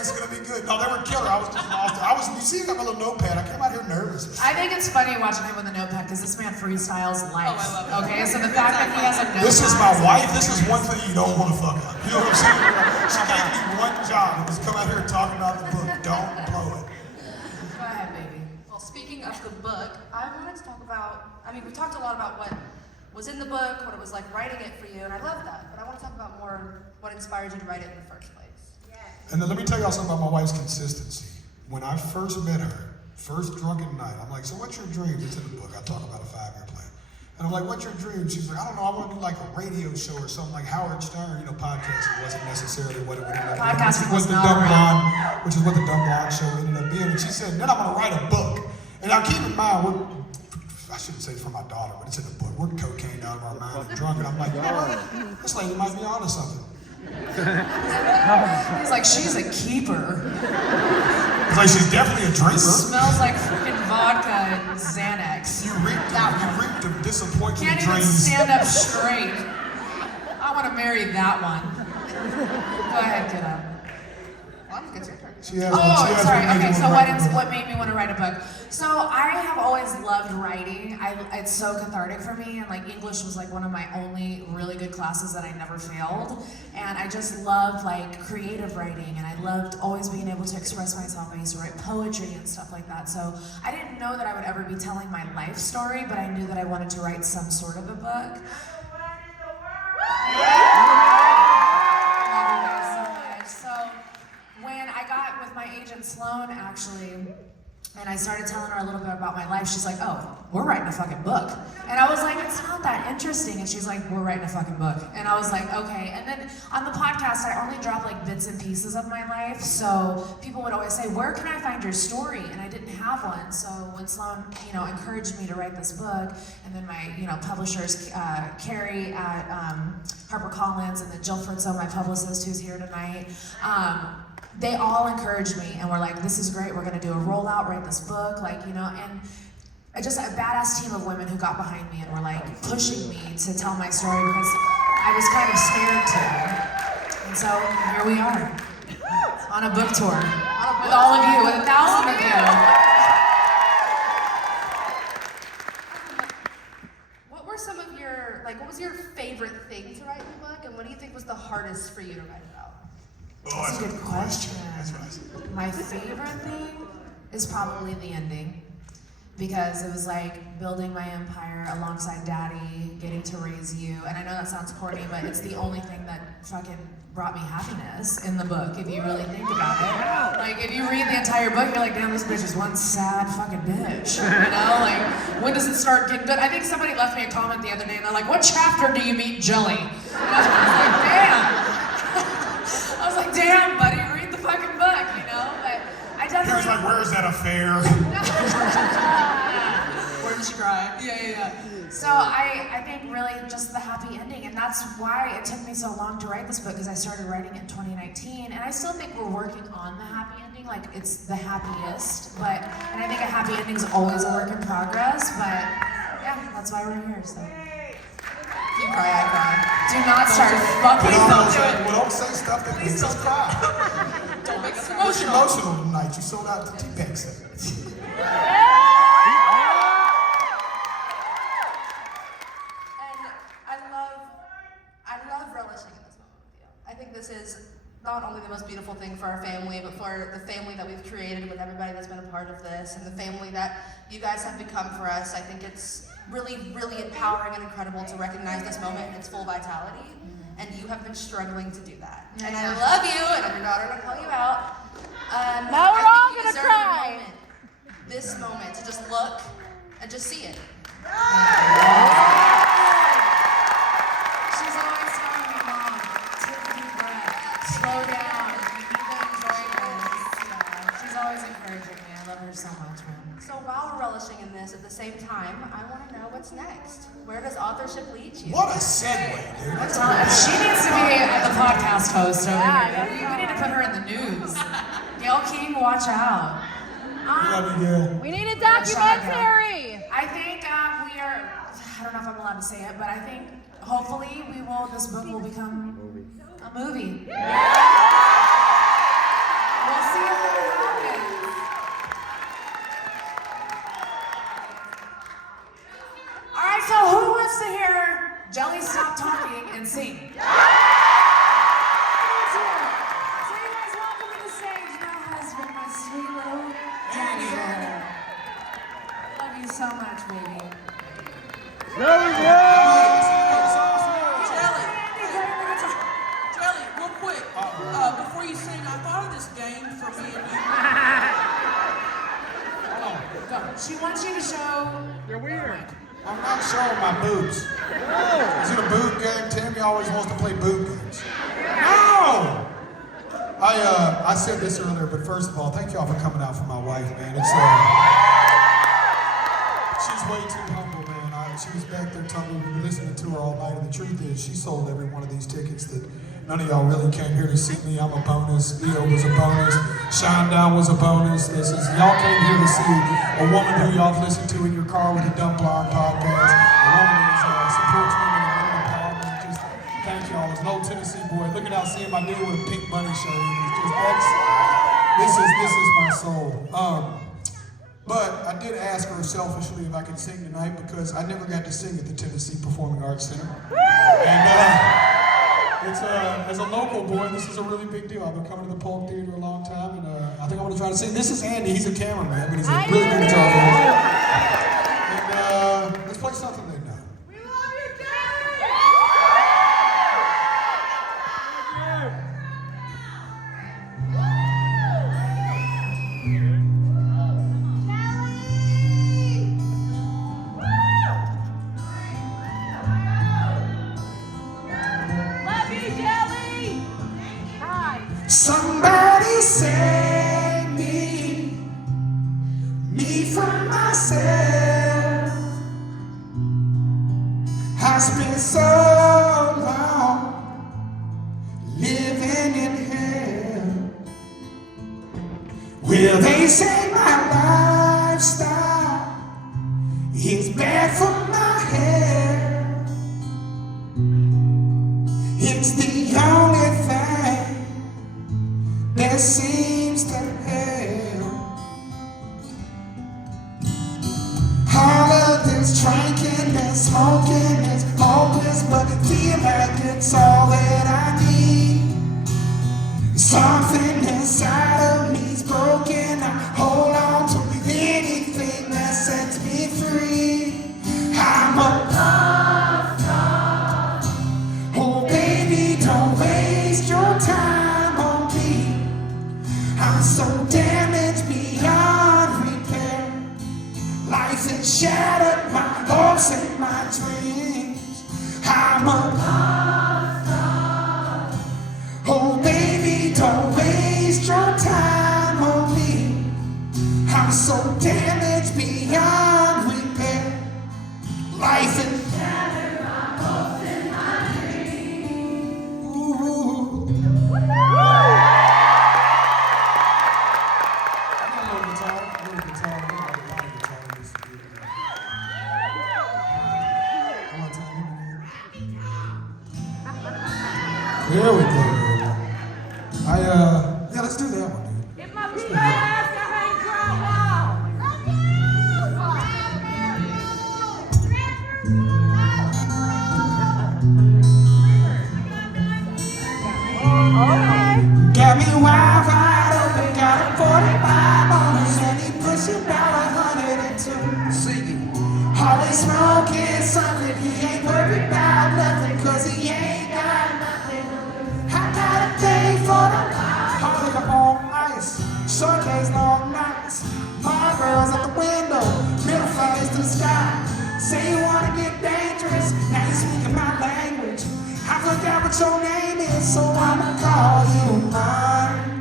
it's gonna be good. No, they were killer. I was just lost. You see, I got my little notepad. I came out here nervous. I think it's funny watching him with a notepad because this man freestyles life. Oh, I love it. Okay, so the fact that he has a notepad. This is my wife. This is one thing you don't want to fuck up. You know what I'm saying? She gave me one job. It was come out here and talk about the book. Don't blow it. Go ahead, baby. Well, speaking of the book, I wanted to talk about, we talked a lot about what was in the book, what it was like writing it for you, and I love that. But I want to talk about more what inspired you to write it in the first place. And then let me tell y'all something about my wife's consistency. When I first met her, first drunken night, I'm like, so what's your dream? It's in the book. I talk about a 5-year plan. And I'm like, what's your dream? She's like, I don't know, I want to do like a radio show or something like Howard Stern. Podcasting wasn't necessarily what it would end up being. Podcasting was the Dumb Blonde, which is what the Dumb Blonde show ended up being. And she said, then I'm going to write a book. And now keep in mind, shouldn't say it's for my daughter, but it's in the book. We're cocaine out of our mind, we're drunk, and I'm like, you know what? This lady might be onto something. He's like, she's a keeper. It's like, she's definitely a drinker. Smells like freaking vodka and Xanax. You reaped the disappointment Can't even dreams. stand up straight. I want to marry that one. Go ahead, get up. She has Sorry. one made Okay, me so wanna write a book. what made me want to write a book? So I have always loved writing. It's so cathartic for me, and like English was like one of my only really good classes that I never failed. And I just loved like creative writing, and I loved always being able to express myself. I used to write poetry and stuff like that. So I didn't know that I would ever be telling my life story, but I knew that I wanted to write some sort of a book. When I got with my agent Sloan, actually, and I started telling her a little bit about my life, she's like, oh, we're writing a fucking book. And I was like, it's not that interesting. And she's like, we're writing a fucking book. And I was like, okay. And then on the podcast, I only dropped like bits and pieces of my life. So people would always say, where can I find your story? And I didn't have one. So when Sloan, encouraged me to write this book, and then my, publishers, Carrie at HarperCollins, and then Jill Fritzo, my publicist, who's here tonight, they all encouraged me and were like, this is great, we're gonna do a rollout, write this book, and just a badass team of women who got behind me and were like pushing me to tell my story because I was kind of scared to. And so here we are, on a book tour, with all of you, with 1,000 of you. What were some of your, what was your favorite thing to write in the book, and what do you think was the hardest for you to write about? Oh, That's a good question. That's what I said. My favorite thing is probably the ending, because it was like building my empire alongside Daddy, getting to raise you, and I know that sounds corny, but it's the only thing that fucking brought me happiness in the book, if you really think about it. Like, if you read the entire book, you're like, damn, this bitch is one sad fucking bitch, when does it start getting good? I think somebody left me a comment the other day, and they're like, what chapter do you meet Jelly? And I was like, damn. I was like, damn, buddy, read the fucking book, but I definitely... He was like, where's that affair? Where did she cry? Yeah. So I think really just the happy ending, and that's why it took me so long to write this book, because I started writing it in 2019, and I still think we're working on the happy ending, like it's the happiest, and I think a happy ending is always a work in progress, but yeah, that's why we're here, so. You cry, I cry. Do not start fucking. Don't do it. Well, don't say stuff that makes us cry. Don't make us You're emotional. emotional tonight. You sold out the T-Pack segment. And I love relishing in this moment with you. I think this is not only the most beautiful thing for our family, but for the family that we've created with everybody that's been a part of this, and the family that you guys have become for us. I think it's really, really empowering and incredible to recognize this moment in its full vitality, and you have been struggling to just that. And I love you, and I'm your daughter, and I call you out. Now we're all you gonna deserve cry. this moment, to just look and just see it. She's always telling me, Mom, take a deep breath, slow down, you need to enjoy this. She's always encouraging me. I love her so much, man. So while we're relishing in this, at the same time, I want to know what's next. Where does authorship lead you? What a segue, dude. That's She needs to be the podcast host over here. We need to put her in the news. Gail King, watch out. love you, Gail. We need a documentary. I think we are, I don't know if I'm allowed to say it, but I think hopefully this book will become a movie. We'll see if that happens. All right, so who wants to hear Jelly stop talking and sing? So you guys welcome to the stage my husband, my sweet little dancer. Love you so much, baby. Jelly, real quick, before you sing, I thought of this game for me and you. Go. She wants you to show You're weird. I'm not showing my boobs. Is it a boob game? Tammy always wants to play boob games. No! I said this earlier, but first of all, thank y'all for coming out for my wife, man. It's she's way too humble. She was back there telling me we were listening to her all night, and the truth is she sold every one of these tickets that none of y'all really came here to see me. I'm a bonus. Leo was a bonus. Shinedown was a bonus. Y'all came here to see a woman who y'all listened to in your car with a Dumb Blonde podcast. A woman that supports women and women empowerment. Just thank y'all. As an old Tennessee boy, look at how seeing my dude with a pink Bunnie shirt. This is my soul. But I did ask her selfishly if I could sing tonight because I never got to sing at the Tennessee Performing Arts Center. And it's as a local boy, this is a really big deal. I've been coming to the Polk Theater a long time, and I think I want to try to sing. This is Andy. He's a cameraman, but he's a really good guitar player. And let's play something they know. We love you, Jerry! Somebody save me from myself. I spent so long living in hell. Well, they say my lifestyle is bad for my health. It's the only thing that seems to help. All of this drinking and smoking is hopeless, but I feel like it's all that I need. Something inside of me's broken. I hold on to anything that sets me free. I'm a lost dog. Oh baby, don't waste your time on me. I'm so damaged beyond repair. Life has shattered my hopes and my dreams. I'm a lost dog. Oh baby, don't waste your time on me. I'm so damaged beyond repair. Life has shattered my hopes and my dreams. Ooh. There we go. Yeah, let's do that one, dude. If my people ask, I ain't crying. Got me wide open, got a 45 on us, and he pushing about 102. Singing. Always smoking something, he ain't worried about nothing, cause he ain't got nothing. I got a thing for the holiday on ice, Sundays, long nights, my girls at the window, middle fingers to the sky. Say you wanna get dangerous, now you speaking my language. I forgot what your name is, so I'ma call you mine.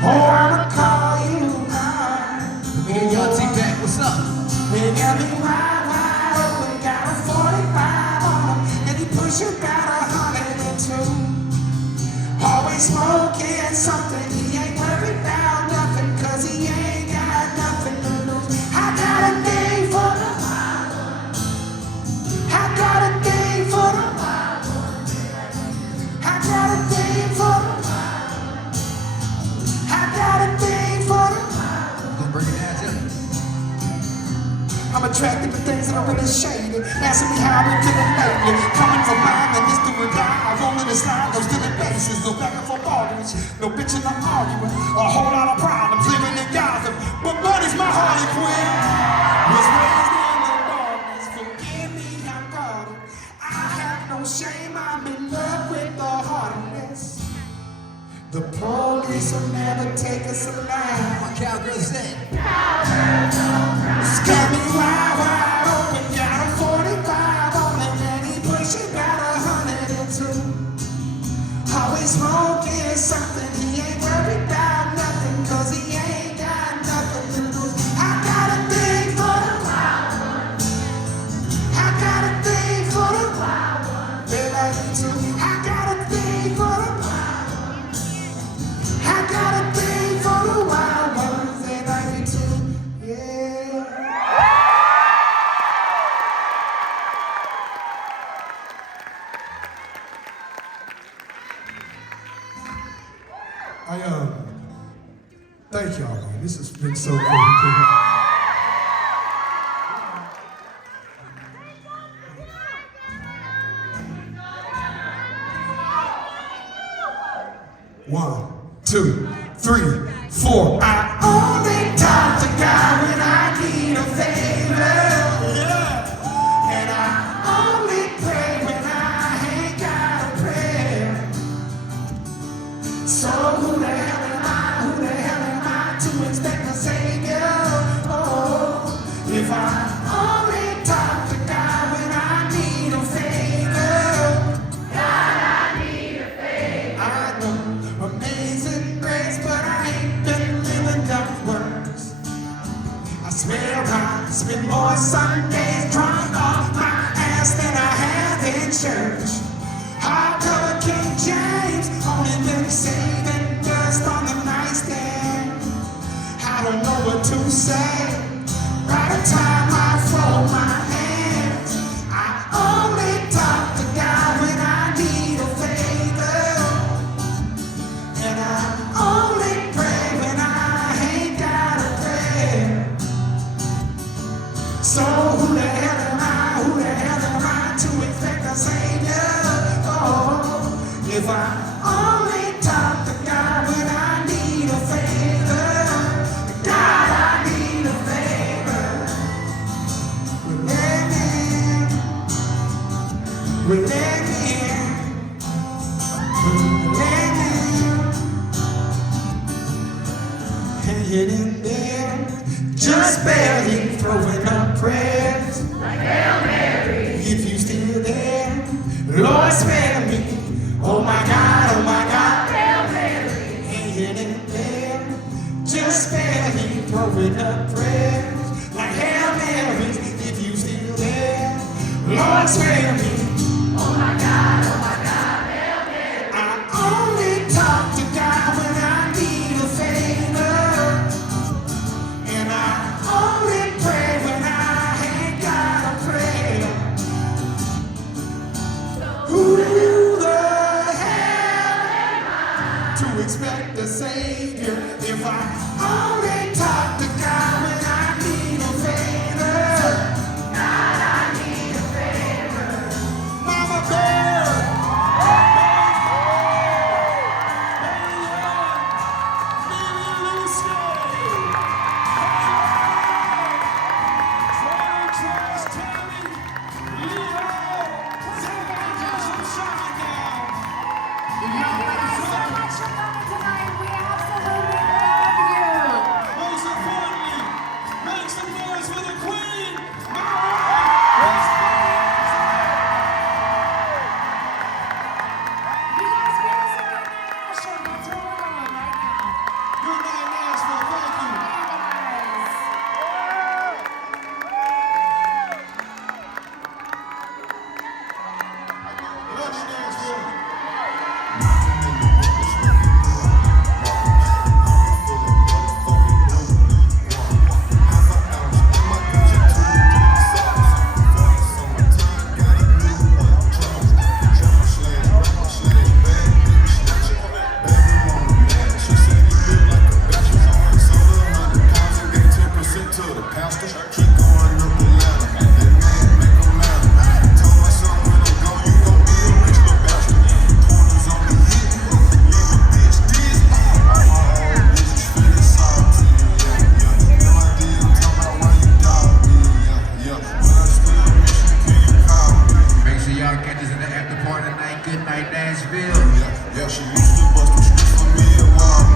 Oh, I'ma call you mine. Me and y'all take back, what's up? They got me wide open, got a 45 on him, and he pushing about 102. Always smoking something, he ain't worried about nothing, cause he ain't got nothing to lose. I got a thing for the wild one. I got a thing for the wild one. I got a thing for the wild one. I got a thing for the wild one. Gonna bring it down to me. I'm attracted to things that are really shady. Asking me how we feeling lately. Coming from mine and this do or die. Rolling the slide, no stealing bases, no back and forth arguments, no bitching or arguing. A whole lot of problems living in Gotham. But Bunnie's my Harley Quinn. Was raised in the darkness. Forgive me, I'm guarded. I have no shame. I'm in love with the hardness. The police will never take us alive. My cowgirl said. Skepi wide open, got a 45 on him, and he pushing about 102. Always smoking something, he ain't worried about nothing, cause he ain't got nothing to lose. I got a thing for the wild one. Thank y'all, man. This has been so cool. One, two, three, four. I only talk to God when I need a favor. Yeah. And I only pray when I ain't got a prayer. So who the hell am I to expect a savior? Oh, if I only talk to God when I need a favor. God, I need a favor. I know amazing grace, but I ain't been living up words. I swear I spend more Sundays drunk off my ass than I have in church. Hardcover King James, only been saving dust on the nightstand. I don't know what to say. By the time I throw my hands, I only talk to God when I need a favor. And I only pray when I ain't got a prayer. So who the hell am I to expect a savior? Oh, if I only talk to God when I need a favor. God, I need a favor. Will let me in. Hanging in there, just barely throwing up prayers. Like Hail Mary. If you still there, Lord spare me. Oh my God, Hail Mary. Hanging in there, just barely throwing up prayers. Like Hail Mary. If you still there, Lord spare me. Oh my God, Hail Mary. I only talk to God when I need a favor. And I only pray when I ain't got a prayer. Who the hell am I to expect a savior if I only talk to God when I need a favor? God, I need a favor. Mama Bear! Thank you guys so much for coming tonight. We absolutely love you. Most importantly, make some noise for the Queen! You guys give us a good night, Nashville. That's where we're going right now. Good night, Nashville. Thank you. Bye, guys. Love you, Nashville. Make sure y'all catch us in the after party tonight. Good night, Nashville. Yeah, she used to bust them streets for me a while